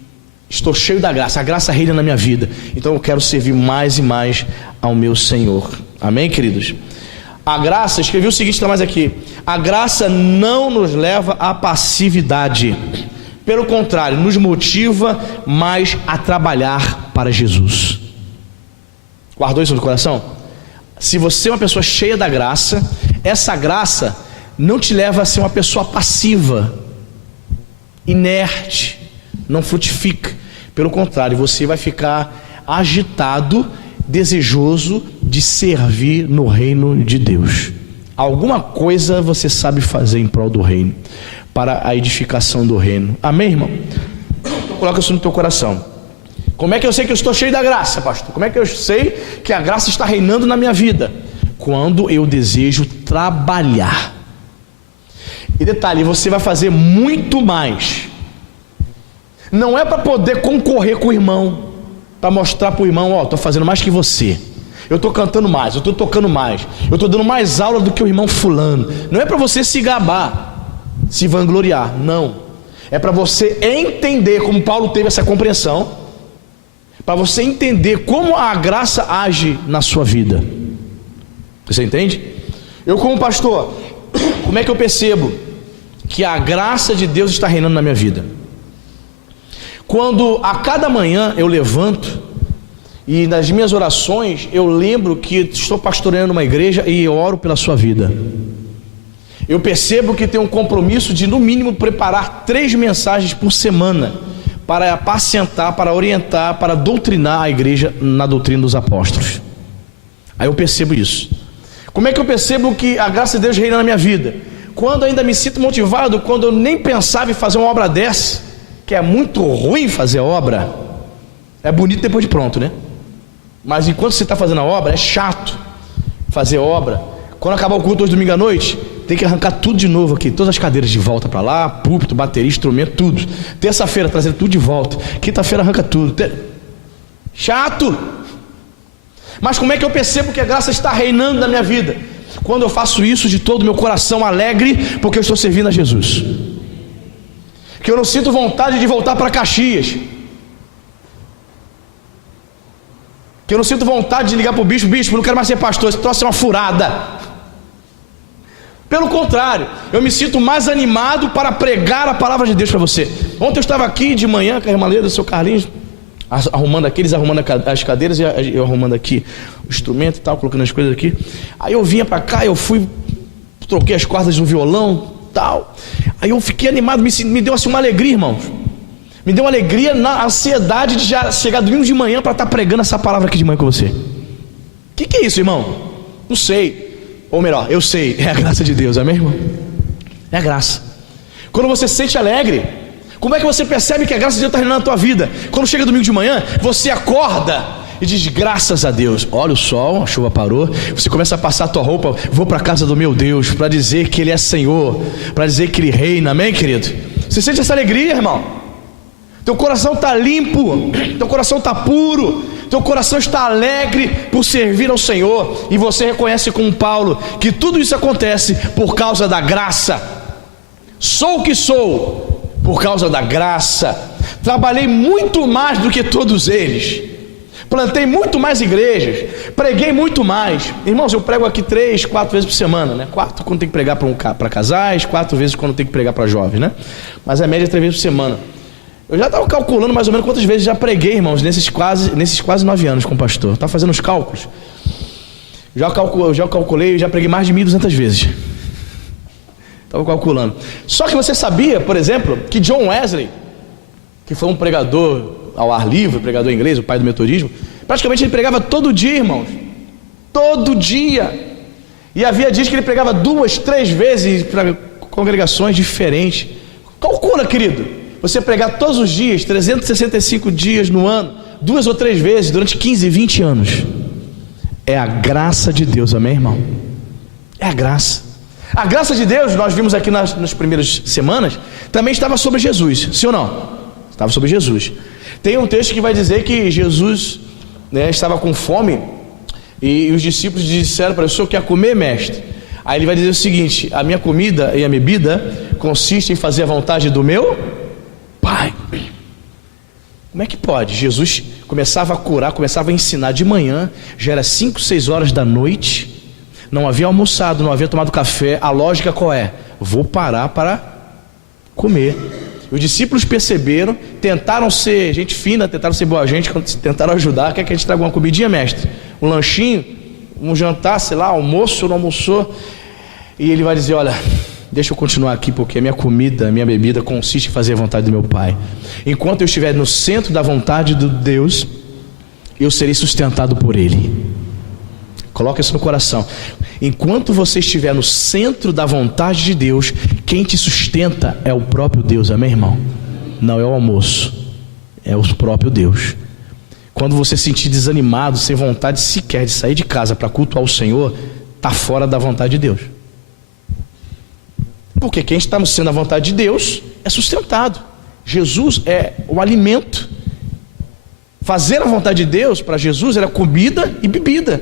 Estou cheio da graça, a graça reina na minha vida, então eu quero servir mais e mais ao meu Senhor. Amém, queridos? A graça, escrevi o seguinte, está mais aqui: a graça não nos leva à passividade, pelo contrário, nos motiva mais a trabalhar para Jesus. Guardou isso no coração? Se você é uma pessoa cheia da graça, essa graça não te leva a ser uma pessoa passiva, inerte, não frutifica. Pelo contrário, você vai ficar agitado, desejoso de servir no reino de Deus. Alguma coisa você sabe fazer em prol do reino, para a edificação do reino. Amém, irmão? coloca isso no teu coração. Como é que eu sei que eu estou cheio da graça, pastor? Como é que eu sei que a graça está reinando na minha vida? Quando eu desejo trabalhar. E detalhe, você vai fazer muito mais. Não é para poder concorrer com o irmão, para mostrar para o irmão, ó, estou fazendo mais que você. Eu estou cantando mais, eu estou tocando mais, eu estou dando mais aula do que o irmão fulano. Não é para você se gabar, se vangloriar, não. É para você entender, como Paulo teve essa compreensão, para você entender como a graça age na sua vida. Você entende? Eu como pastor, como é que eu percebo que a graça de Deus está reinando na minha vida? Quando a cada manhã eu levanto e nas minhas orações eu lembro que estou pastoreando uma igreja e oro pela sua vida. Eu percebo que tenho um compromisso de no mínimo preparar 3 mensagens por semana para apacentar, para orientar, para doutrinar a igreja na doutrina dos apóstolos. Aí eu percebo isso. Como é que eu percebo que a graça de Deus reina na minha vida? Quando ainda me sinto motivado, quando eu nem pensava em fazer uma obra dessa, que é muito ruim fazer obra. É bonito depois de pronto, né? Mas enquanto você está fazendo a obra, é chato fazer obra. Quando acabar o culto hoje domingo à noite, tem que arrancar tudo de novo aqui, todas as cadeiras de volta para lá, púlpito, bateria, instrumento, tudo. Terça-feira trazer tudo de volta, quinta-feira arranca tudo. Chato. Mas como é que eu percebo que a graça está reinando na minha vida? Quando eu faço isso de todo o meu coração alegre, porque eu estou servindo a Jesus. Que eu não sinto vontade de voltar para Caxias, que eu não sinto vontade de ligar para o bispo, eu não quero mais ser pastor, esse troço é uma furada. Pelo contrário, eu me sinto mais animado para pregar a palavra de Deus para você. Ontem eu estava aqui de manhã com a irmã Leda, do seu Carlinhos, arrumando as cadeiras e eu arrumando aqui o instrumento e tal, colocando as coisas aqui. Aí eu vinha para cá, eu fui, troquei as cordas do violão, tal. Aí eu fiquei animado, me deu assim uma alegria, irmãos. Me deu uma alegria na ansiedade de já chegar domingo de manhã para estar pregando essa palavra aqui de manhã com você. O que é isso, irmão? Não sei. Ou melhor, eu sei, é a graça de Deus, amém, irmão? É a graça. Quando você se sente alegre, como é que você percebe que a graça de Deus está reinando na tua vida? Quando chega domingo de manhã, você acorda e diz graças a Deus. Olha o sol, a chuva parou. Você começa a passar a tua roupa. Vou para a casa do meu Deus para dizer que Ele é Senhor, para dizer que Ele reina, amém, querido? Você sente essa alegria, irmão? Teu coração está limpo, teu coração está puro, teu coração está alegre por servir ao Senhor. E você reconhece como Paulo que tudo isso acontece por causa da graça. Sou o que sou por causa da graça. Trabalhei muito mais do que todos eles, plantei muito mais igrejas, preguei muito mais. Irmãos, eu prego aqui 3, 4 vezes por semana, né? 4 quando tem que pregar para casais, 4 vezes quando tem que pregar para jovens, né? Mas a média é 3 vezes por semana. Eu já estava calculando mais ou menos quantas vezes já preguei, irmãos, nesses quase 9 anos com o pastor. Estava fazendo os cálculos. Já calculei, já preguei mais de 1.200 vezes. Estava calculando. Só que você sabia, por exemplo, que John Wesley, que foi um pregador ao ar livre, pregador inglês, o pai do metodismo, praticamente ele pregava todo dia, irmãos. Todo dia. E havia dias que ele pregava 2, 3 vezes para congregações diferentes. Calcula, querido. Você pregar todos os dias, 365 dias no ano, 2 ou 3 vezes, durante 15, 20 anos. É a graça de Deus, amém, irmão? É a graça. A graça de Deus, nós vimos aqui nas primeiras semanas, também estava sobre Jesus, sim ou não? Estava sobre Jesus. Tem um texto que vai dizer que Jesus, né, estava com fome, e os discípulos disseram para ele: o senhor quer comer, mestre? Aí ele vai dizer o seguinte: a minha comida e a minha bebida consiste em fazer a vontade do meu Pai. Como é que pode? Jesus começava a curar, começava a ensinar de manhã, já era 5, 6 horas da noite, não havia almoçado, não havia tomado café. A lógica qual é? Vou parar para comer. Os discípulos perceberam, tentaram ser gente fina, tentaram ser boa gente, tentaram ajudar. Quer que a gente traga uma comidinha, mestre? Um lanchinho, um jantar, sei lá, almoço ou não almoçou? E ele vai dizer: olha, deixa eu continuar aqui, porque a minha comida, a minha bebida consiste em fazer a vontade do meu Pai. Enquanto eu estiver no centro da vontade de Deus, eu serei sustentado por Ele. Coloca isso no coração. Enquanto você estiver no centro da vontade de Deus, quem te sustenta é o próprio Deus, amém, irmão? Não é o almoço, é o próprio Deus. Quando você se sentir desanimado, sem vontade sequer de sair de casa para cultuar o Senhor, está fora da vontade de Deus. Porque quem está sendo a vontade de Deus é sustentado. Jesus é o alimento. Fazer a vontade de Deus para Jesus era comida e bebida.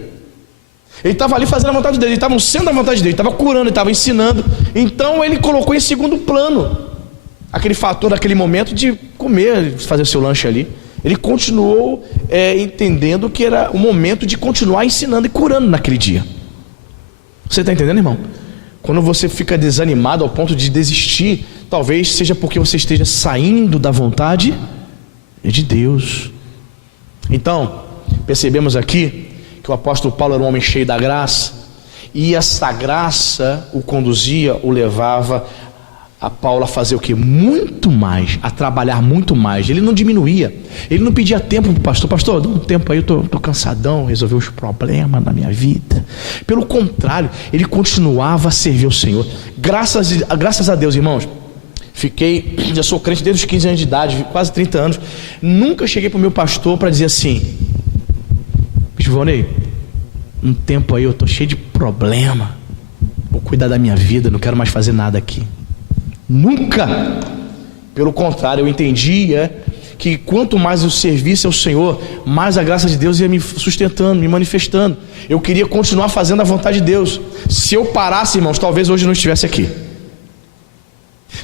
Ele estava ali fazendo a vontade dele, ele estava sendo a vontade dele, ele estava curando, ele estava ensinando. Então ele colocou em segundo plano aquele fator daquele momento de comer, fazer o seu lanche ali. Ele continuou entendendo que era o momento de continuar ensinando e curando naquele dia. Você está entendendo, irmão? Quando você fica desanimado ao ponto de desistir, talvez seja porque você esteja saindo da vontade de Deus. Então, percebemos aqui que o apóstolo Paulo era um homem cheio da graça, e essa graça o conduzia, o levava a Paulo a fazer o que? Muito mais, a trabalhar muito mais. Ele não diminuía, ele não pedia tempo para o pastor: pastor, dá um tempo aí, eu estou cansadão, resolver os problemas na minha vida. Pelo contrário, ele continuava a servir o Senhor. Graças a Deus, irmãos, já sou crente desde os 15 anos de idade, quase 30 anos. Nunca cheguei para o meu pastor para dizer assim: Bispo Valnei, um tempo aí eu estou cheio de problema, vou cuidar da minha vida, não quero mais fazer nada aqui. Nunca. Pelo contrário, eu entendia que quanto mais eu servisse ao Senhor, mais a graça de Deus ia me sustentando, me manifestando. Eu queria continuar fazendo a vontade de Deus. Se eu parasse, irmãos, talvez hoje eu não estivesse aqui.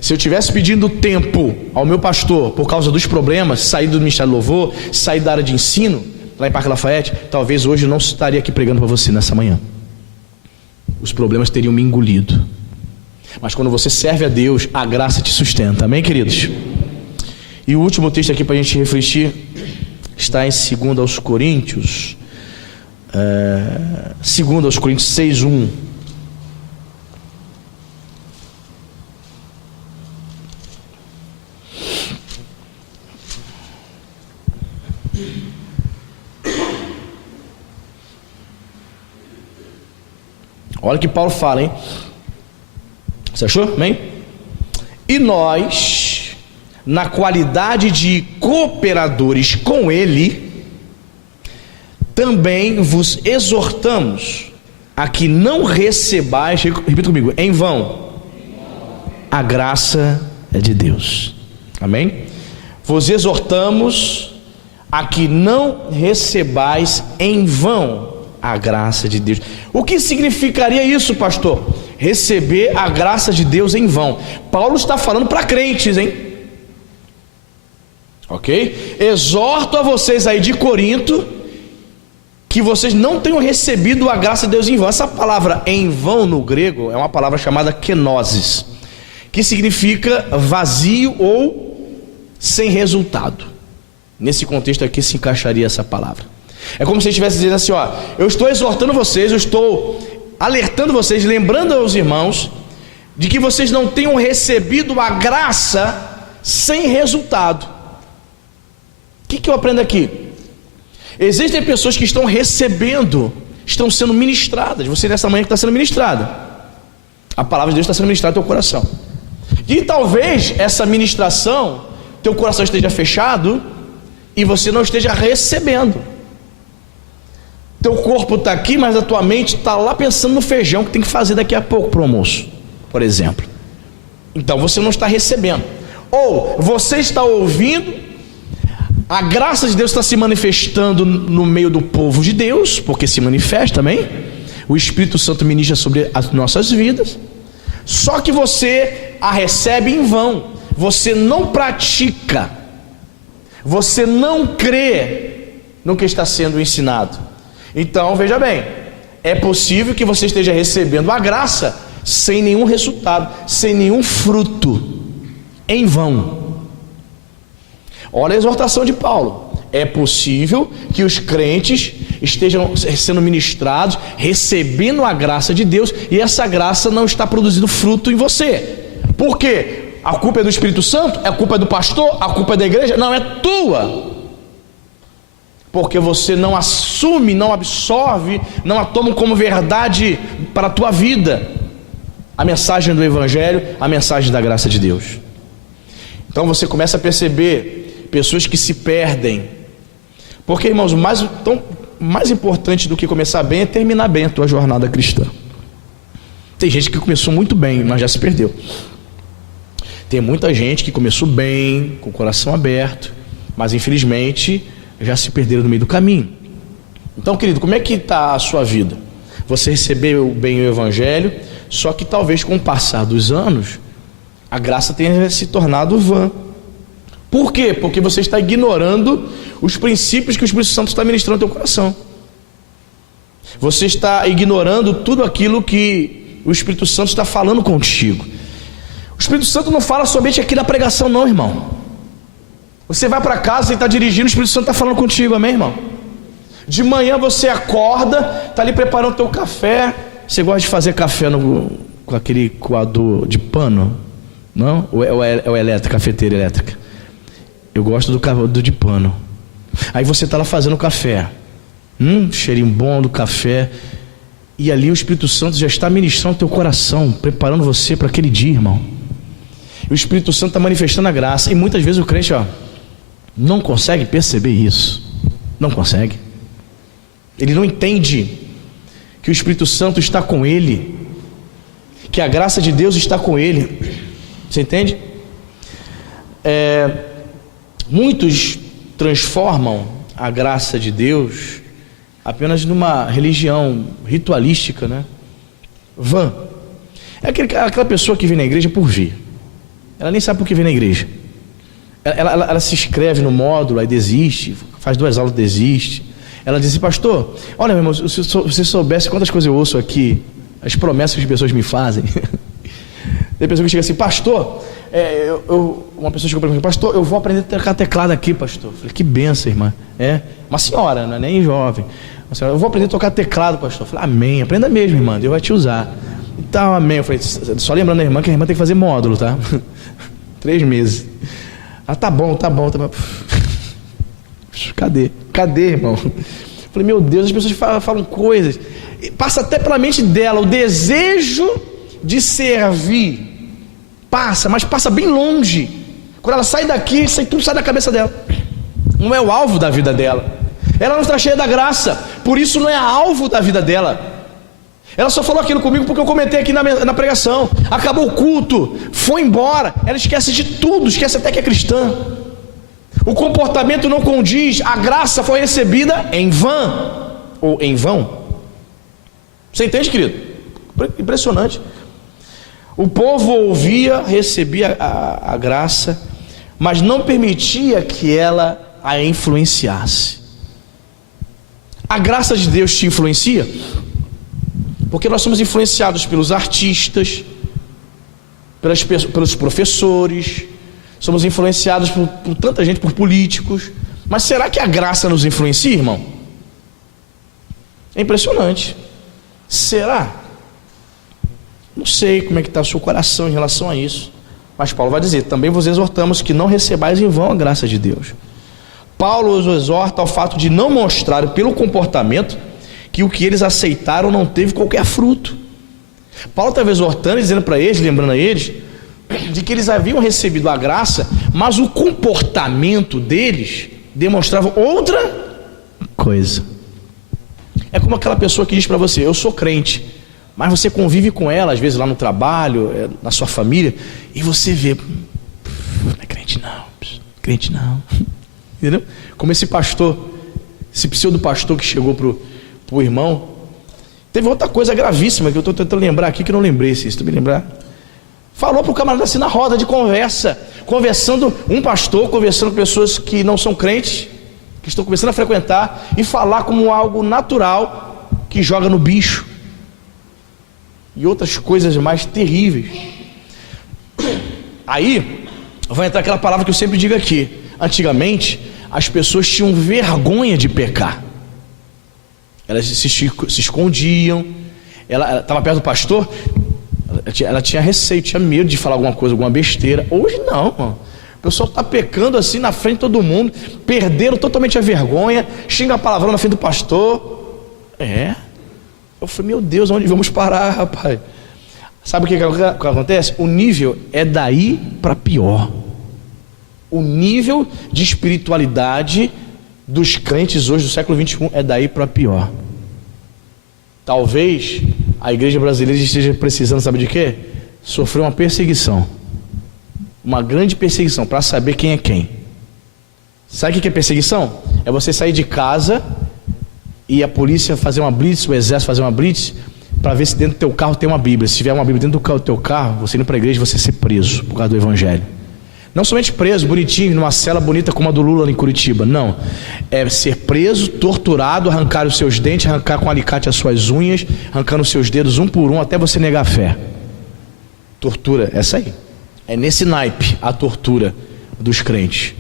Se eu tivesse pedindo tempo ao meu pastor por causa dos problemas, sair do Ministério do Louvor, sair da área de ensino lá em Parque Lafayette, talvez hoje eu não estaria aqui pregando para você nessa manhã. Os problemas teriam me engolido. Mas quando você serve a Deus, a graça te sustenta. Amém, queridos? E o último texto aqui para a gente refletir está em 2 Coríntios 6:1. Olha o que Paulo fala, hein? Você achou? Amém? E nós, na qualidade de cooperadores com Ele, também vos exortamos a que não recebais, repita comigo, em vão, a graça de Deus. Amém? Vos exortamos a que não recebais em vão a graça de Deus. O que significaria isso, pastor? Receber a graça de Deus em vão. Paulo está falando para crentes, hein? Ok? Exorto a vocês aí de Corinto que vocês não tenham recebido a graça de Deus em vão. Essa palavra em vão no grego é uma palavra chamada kenosis, que significa vazio ou sem resultado. Nesse contexto aqui se encaixaria essa palavra. É como se ele estivesse dizendo assim: ó, eu estou exortando vocês, eu estou alertando vocês, lembrando aos irmãos de que vocês não tenham recebido a graça sem resultado. O que eu aprendo aqui? Existem pessoas que estão recebendo, estão sendo ministradas. Você nessa manhã que está sendo ministrada, a palavra de Deus está sendo ministrada no teu coração. E talvez essa ministração, teu coração esteja fechado e você não esteja recebendo. Teu corpo está aqui, mas a tua mente está lá pensando no feijão que tem que fazer daqui a pouco para o almoço, por exemplo. Então você não está recebendo. Ou você está ouvindo, a graça de Deus está se manifestando no meio do povo de Deus, porque se manifesta também. O Espírito Santo ministra sobre as nossas vidas. Só que você a recebe em vão. Você não pratica. Você não crê no que está sendo ensinado. Então, veja bem, é possível que você esteja recebendo a graça sem nenhum resultado, sem nenhum fruto, em vão. Olha a exortação de Paulo. É possível que os crentes estejam sendo ministrados, recebendo a graça de Deus, e essa graça não está produzindo fruto em você. Por quê? A culpa é do Espírito Santo? A culpa é do pastor? A culpa é da igreja? Não, é tua. Porque você não assume, não absorve, não a toma como verdade para a tua vida a mensagem do Evangelho, a mensagem da graça de Deus. Então você começa a perceber pessoas que se perdem. Porque, irmãos, mais importante do que começar bem é terminar bem a tua jornada cristã. Tem gente que começou muito bem, mas já se perdeu. Tem muita gente que começou bem, com o coração aberto, mas infelizmente já se perderam no meio do caminho. Então, querido, como é que está a sua vida? Você recebeu bem o Evangelho, só que talvez com o passar dos anos, a graça tenha se tornado vã. Por quê? Porque você está ignorando os princípios que o Espírito Santo está ministrando no teu coração. Você está ignorando tudo aquilo que o Espírito Santo está falando contigo. O Espírito Santo não fala somente aqui na pregação não, irmão. Você vai para casa e está dirigindo, o Espírito Santo está falando contigo, amém, irmão? De manhã você acorda, está ali preparando o teu café. Você gosta de fazer café com aquele coador de pano? Não? Ou é elétrica, cafeteira elétrica? Eu gosto do de pano. Aí você está lá fazendo café. Cheirinho bom do café. E ali o Espírito Santo já está ministrando o teu coração, preparando você para aquele dia, irmão. E o Espírito Santo está manifestando a graça. E muitas vezes o crente não consegue perceber isso. Não consegue. Ele não entende que o Espírito Santo está com ele, que a graça de Deus está com ele. Você entende? Muitos transformam a graça de Deus apenas numa religião ritualística, né? Vã. É aquela pessoa que vem na igreja por vir. Ela nem sabe por que vem na igreja. Ela se inscreve no módulo, aí desiste, faz 2 aulas, desiste. Ela diz assim: pastor, olha, meu irmão, se você soubesse quantas coisas eu ouço aqui, as promessas que as pessoas me fazem. Tem pessoa que chega assim: pastor, uma pessoa chegou para mim: pastor, eu vou aprender a tocar teclado aqui, pastor. Eu falei: que benção, irmã. Uma senhora, não é nem jovem. Uma senhora: eu vou aprender a tocar teclado, pastor. Eu falei: amém, aprenda mesmo, irmã, Deus vai te usar. Então, amém. Eu falei: só lembrando a irmã que a irmã tem que fazer módulo, tá? 3 meses. Tá bom. Cadê, irmão? Eu falei: meu Deus, as pessoas falam coisas. Passa até pela mente dela o desejo de servir. Mas passa bem longe. Quando ela sai daqui, tudo sai da cabeça dela. Não é o alvo da vida dela. Ela não está cheia da graça, por isso não é alvo da vida dela. Ela só falou aquilo comigo porque eu comentei aqui na pregação. Acabou o culto, foi embora. Ela esquece de tudo, esquece até que é cristã. O comportamento não condiz. A graça foi recebida em vão ou em vão. Você entende, querido? Impressionante. O povo ouvia, recebia a graça, mas não permitia que ela a influenciasse. A graça de Deus te influencia? Porque nós somos influenciados pelos artistas, pelos professores, somos influenciados por tanta gente, por políticos. Mas será que a graça nos influencia, irmão? É impressionante. Será? Não sei como é que está o seu coração em relação a isso. Mas Paulo vai dizer: também vos exortamos que não recebais em vão a graça de Deus. Paulo os exorta ao fato de não mostrarem pelo comportamento que o que eles aceitaram não teve qualquer fruto. Paulo estava exortando e dizendo para eles, lembrando a eles, de que eles haviam recebido a graça, mas o comportamento deles demonstrava outra coisa. É como aquela pessoa que diz para você: eu sou crente, mas você convive com ela, às vezes lá no trabalho, na sua família, e você vê: não é crente não. Entendeu? Como esse pastor, esse pseudo-pastor que chegou pro irmão. Teve outra coisa gravíssima que eu estou tentando lembrar aqui, que eu não lembrei, se tu me lembrar. Falou para o camarada assim na roda de conversa, conversando, um pastor conversando com pessoas que não são crentes, que estão começando a frequentar, e falar como algo natural, que joga no bicho, e outras coisas mais terríveis. Aí vai entrar aquela palavra que eu sempre digo aqui: antigamente as pessoas tinham vergonha de pecar, elas se escondiam. Ela estava perto do pastor, ela tinha receio, tinha medo de falar alguma coisa, alguma besteira. Hoje não, mano. O pessoal está pecando assim na frente de todo mundo, perderam totalmente a vergonha, xinga a palavrão na frente do pastor. Eu falei: meu Deus, onde vamos parar, rapaz? Sabe o que acontece? O nível é daí para pior. O nível de espiritualidade dos crentes hoje do século 21 é daí para pior. Talvez a igreja brasileira esteja precisando, sabe de quê? Sofrer uma perseguição, uma grande perseguição, para saber quem é quem. Sabe o que é perseguição? É você sair de casa e a polícia fazer uma blitz, o exército fazer uma blitz, para ver se dentro do teu carro tem uma Bíblia. Se tiver uma Bíblia dentro do teu carro, você indo para a igreja, você ser preso por causa do evangelho. Não somente preso, bonitinho, numa cela bonita como a do Lula em Curitiba. Não, é ser preso, torturado, arrancar os seus dentes, arrancar com alicate as suas unhas, arrancando os seus dedos um por um, até você negar a fé. Tortura, essa aí. É nesse naipe a tortura dos crentes.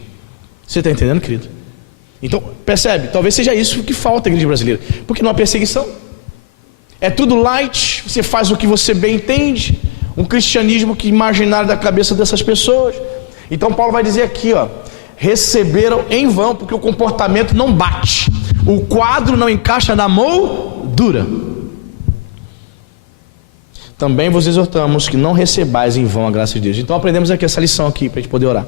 Você está entendendo, querido? Então, percebe, talvez seja isso que falta à igreja brasileira, porque não há perseguição. É tudo light, você faz o que você bem entende, um cristianismo que imaginário da cabeça dessas pessoas. Então Paulo vai dizer aqui, ó, receberam em vão, porque o comportamento não bate, o quadro não encaixa na moldura. Também vos exortamos que não recebais em vão a graça de Deus. Então aprendemos aqui essa lição aqui, para a gente poder orar,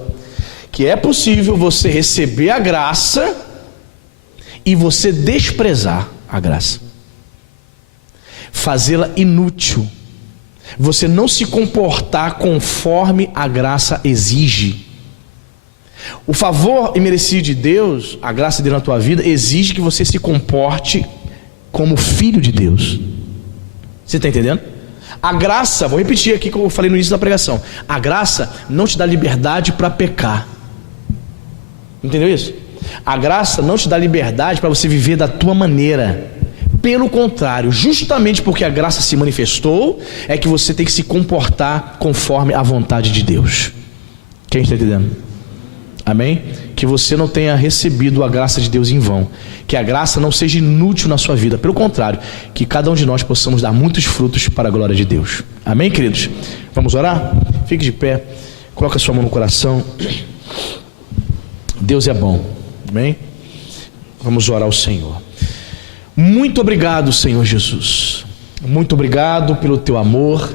que é possível você receber a graça e você desprezar a graça, fazê-la inútil, você não se comportar conforme a graça exige. O favor imerecido de Deus, a graça dele na tua vida, exige que você se comporte como filho de Deus. Você está entendendo? A graça, vou repetir aqui como eu falei no início da pregação, a graça não te dá liberdade para pecar. Entendeu isso? A graça não te dá liberdade para você viver da tua maneira. Pelo contrário, justamente porque a graça se manifestou, é que você tem que se comportar conforme a vontade de Deus. Quem está entendendo? Amém? Que você não tenha recebido a graça de Deus em vão, que a graça não seja inútil na sua vida, pelo contrário, que cada um de nós possamos dar muitos frutos para a glória de Deus. Amém, queridos? Vamos orar? Fique de pé, coloque a sua mão no coração. Deus é bom, amém? Vamos orar ao Senhor. Muito obrigado, Senhor Jesus, muito obrigado pelo teu amor,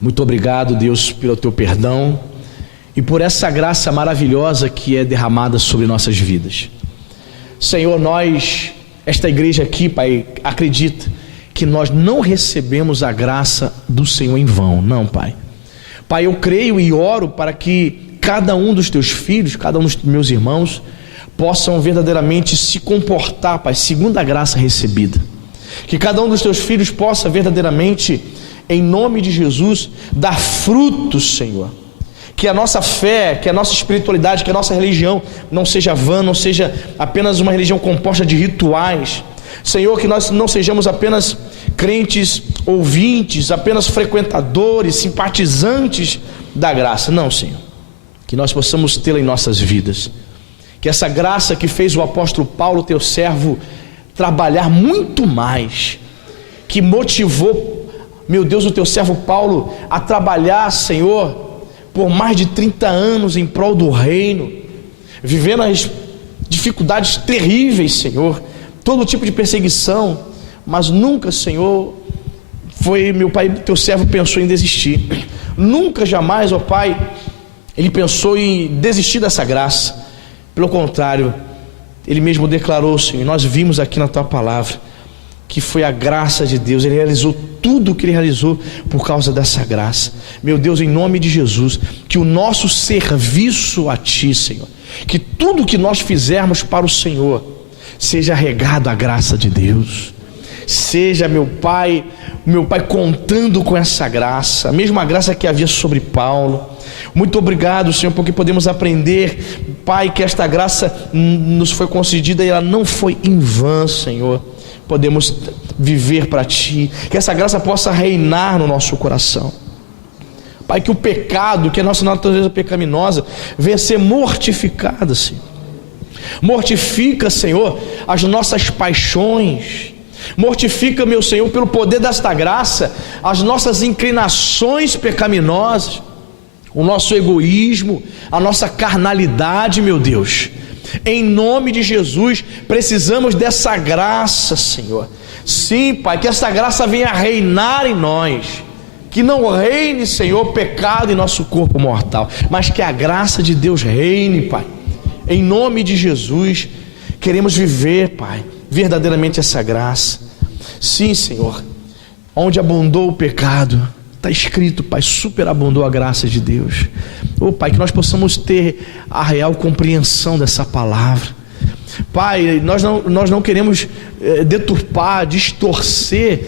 muito obrigado, Deus, pelo teu perdão e por essa graça maravilhosa que é derramada sobre nossas vidas. Senhor, nós, esta igreja aqui, Pai, acredita que nós não recebemos a graça do Senhor em vão, não, Pai. Pai, eu creio e oro para que cada um dos teus filhos, cada um dos meus irmãos, possam verdadeiramente se comportar, Pai, segundo a graça recebida. Que cada um dos teus filhos possa verdadeiramente, em nome de Jesus, dar frutos, Senhor. Que a nossa fé, que a nossa espiritualidade, que a nossa religião não seja vã, não seja apenas uma religião composta de rituais. Senhor, que nós não sejamos apenas crentes ouvintes, apenas frequentadores, simpatizantes da graça. Não, Senhor. Que nós possamos tê-la em nossas vidas. Que essa graça que fez o apóstolo Paulo, teu servo, trabalhar muito mais, que motivou, meu Deus, o teu servo Paulo a trabalhar, Senhor, por mais de 30 anos em prol do reino, vivendo as dificuldades terríveis, Senhor, todo tipo de perseguição, mas nunca, Senhor, meu Pai, teu servo pensou em desistir, nunca, jamais, ó Pai, ele pensou em desistir dessa graça. Pelo contrário, ele mesmo declarou, Senhor, nós vimos aqui na tua palavra, que foi a graça de Deus, ele realizou tudo o que ele realizou por causa dessa graça. Meu Deus, em nome de Jesus, que o nosso serviço a ti, Senhor, que tudo que nós fizermos para o Senhor, seja regado à graça de Deus, seja, meu Pai, contando com essa graça, a mesma graça que havia sobre Paulo. Muito obrigado, Senhor, porque podemos aprender, Pai, que esta graça nos foi concedida e ela não foi em vão, Senhor. Podemos viver para Ti, que essa graça possa reinar no nosso coração, Pai, que o pecado, que a nossa natureza pecaminosa venha a ser mortificada, Senhor. Mortifica, Senhor, as nossas paixões. Mortifica, meu Senhor, pelo poder desta graça, as nossas inclinações pecaminosas, o nosso egoísmo, a nossa carnalidade, meu Deus. Em nome de Jesus, precisamos dessa graça, Senhor. Sim, Pai, que essa graça venha reinar em nós, Que não reine, Senhor, pecado em nosso corpo mortal, mas que a graça de Deus reine, Pai. Em nome de Jesus, queremos viver, Pai, verdadeiramente essa graça. Sim, Senhor, onde abundou o pecado, está escrito, Pai, superabundou a graça de Deus. Pai, que nós possamos ter a real compreensão dessa palavra. Pai, nós não queremos deturpar, distorcer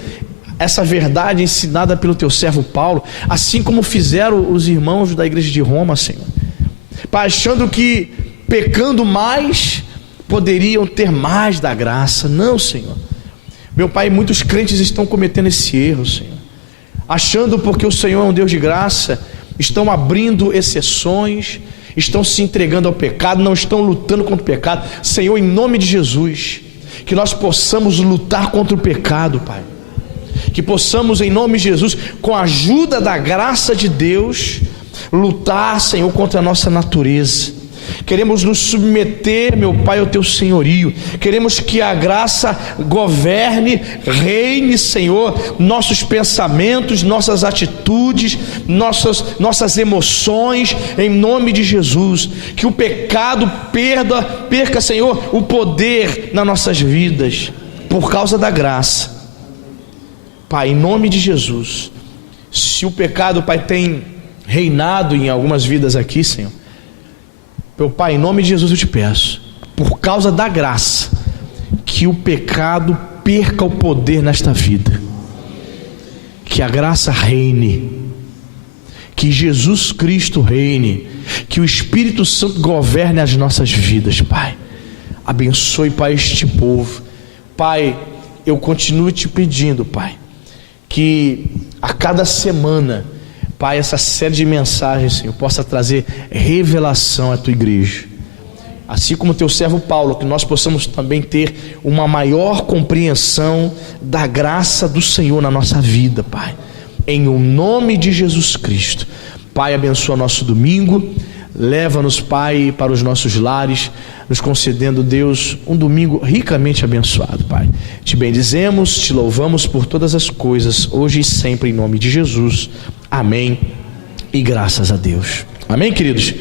essa verdade ensinada pelo teu servo Paulo, assim como fizeram os irmãos da igreja de Roma, Senhor. Pai, achando que pecando mais, poderiam ter mais da graça. Não, Senhor. Meu Pai, muitos crentes estão cometendo esse erro, Senhor. Achando porque o Senhor é um Deus de graça, estão abrindo exceções, estão se entregando ao pecado, não estão lutando contra o pecado. Senhor, em nome de Jesus, que nós possamos lutar contra o pecado, Pai. Que possamos, em nome de Jesus, com a ajuda da graça de Deus, lutar, Senhor, contra a nossa natureza. Queremos nos submeter, meu Pai, ao teu senhorio. Queremos que a graça governe, reine, Senhor, nossos pensamentos, nossas atitudes, nossas emoções, em nome de Jesus. Que o pecado perca, Senhor, o poder nas nossas vidas, por causa da graça. Pai, em nome de Jesus, se o pecado, Pai, tem reinado em algumas vidas aqui, Senhor, meu Pai, em nome de Jesus eu te peço, por causa da graça, que o pecado perca o poder nesta vida, que a graça reine, que Jesus Cristo reine, que o Espírito Santo governe as nossas vidas, Pai. Abençoe, Pai, este povo. Pai, eu continuo te pedindo, Pai, que a cada semana, Pai, essa série de mensagens, Senhor, possa trazer revelação à tua igreja, assim como teu servo Paulo, que nós possamos também ter uma maior compreensão da graça do Senhor na nossa vida, Pai, em o nome de Jesus Cristo. Pai, abençoa nosso domingo, leva-nos, Pai, para os nossos lares, nos concedendo, Deus, um domingo ricamente abençoado, Pai. Te bendizemos, te louvamos por todas as coisas, hoje e sempre, em nome de Jesus. Amém e graças a Deus. Amém, queridos?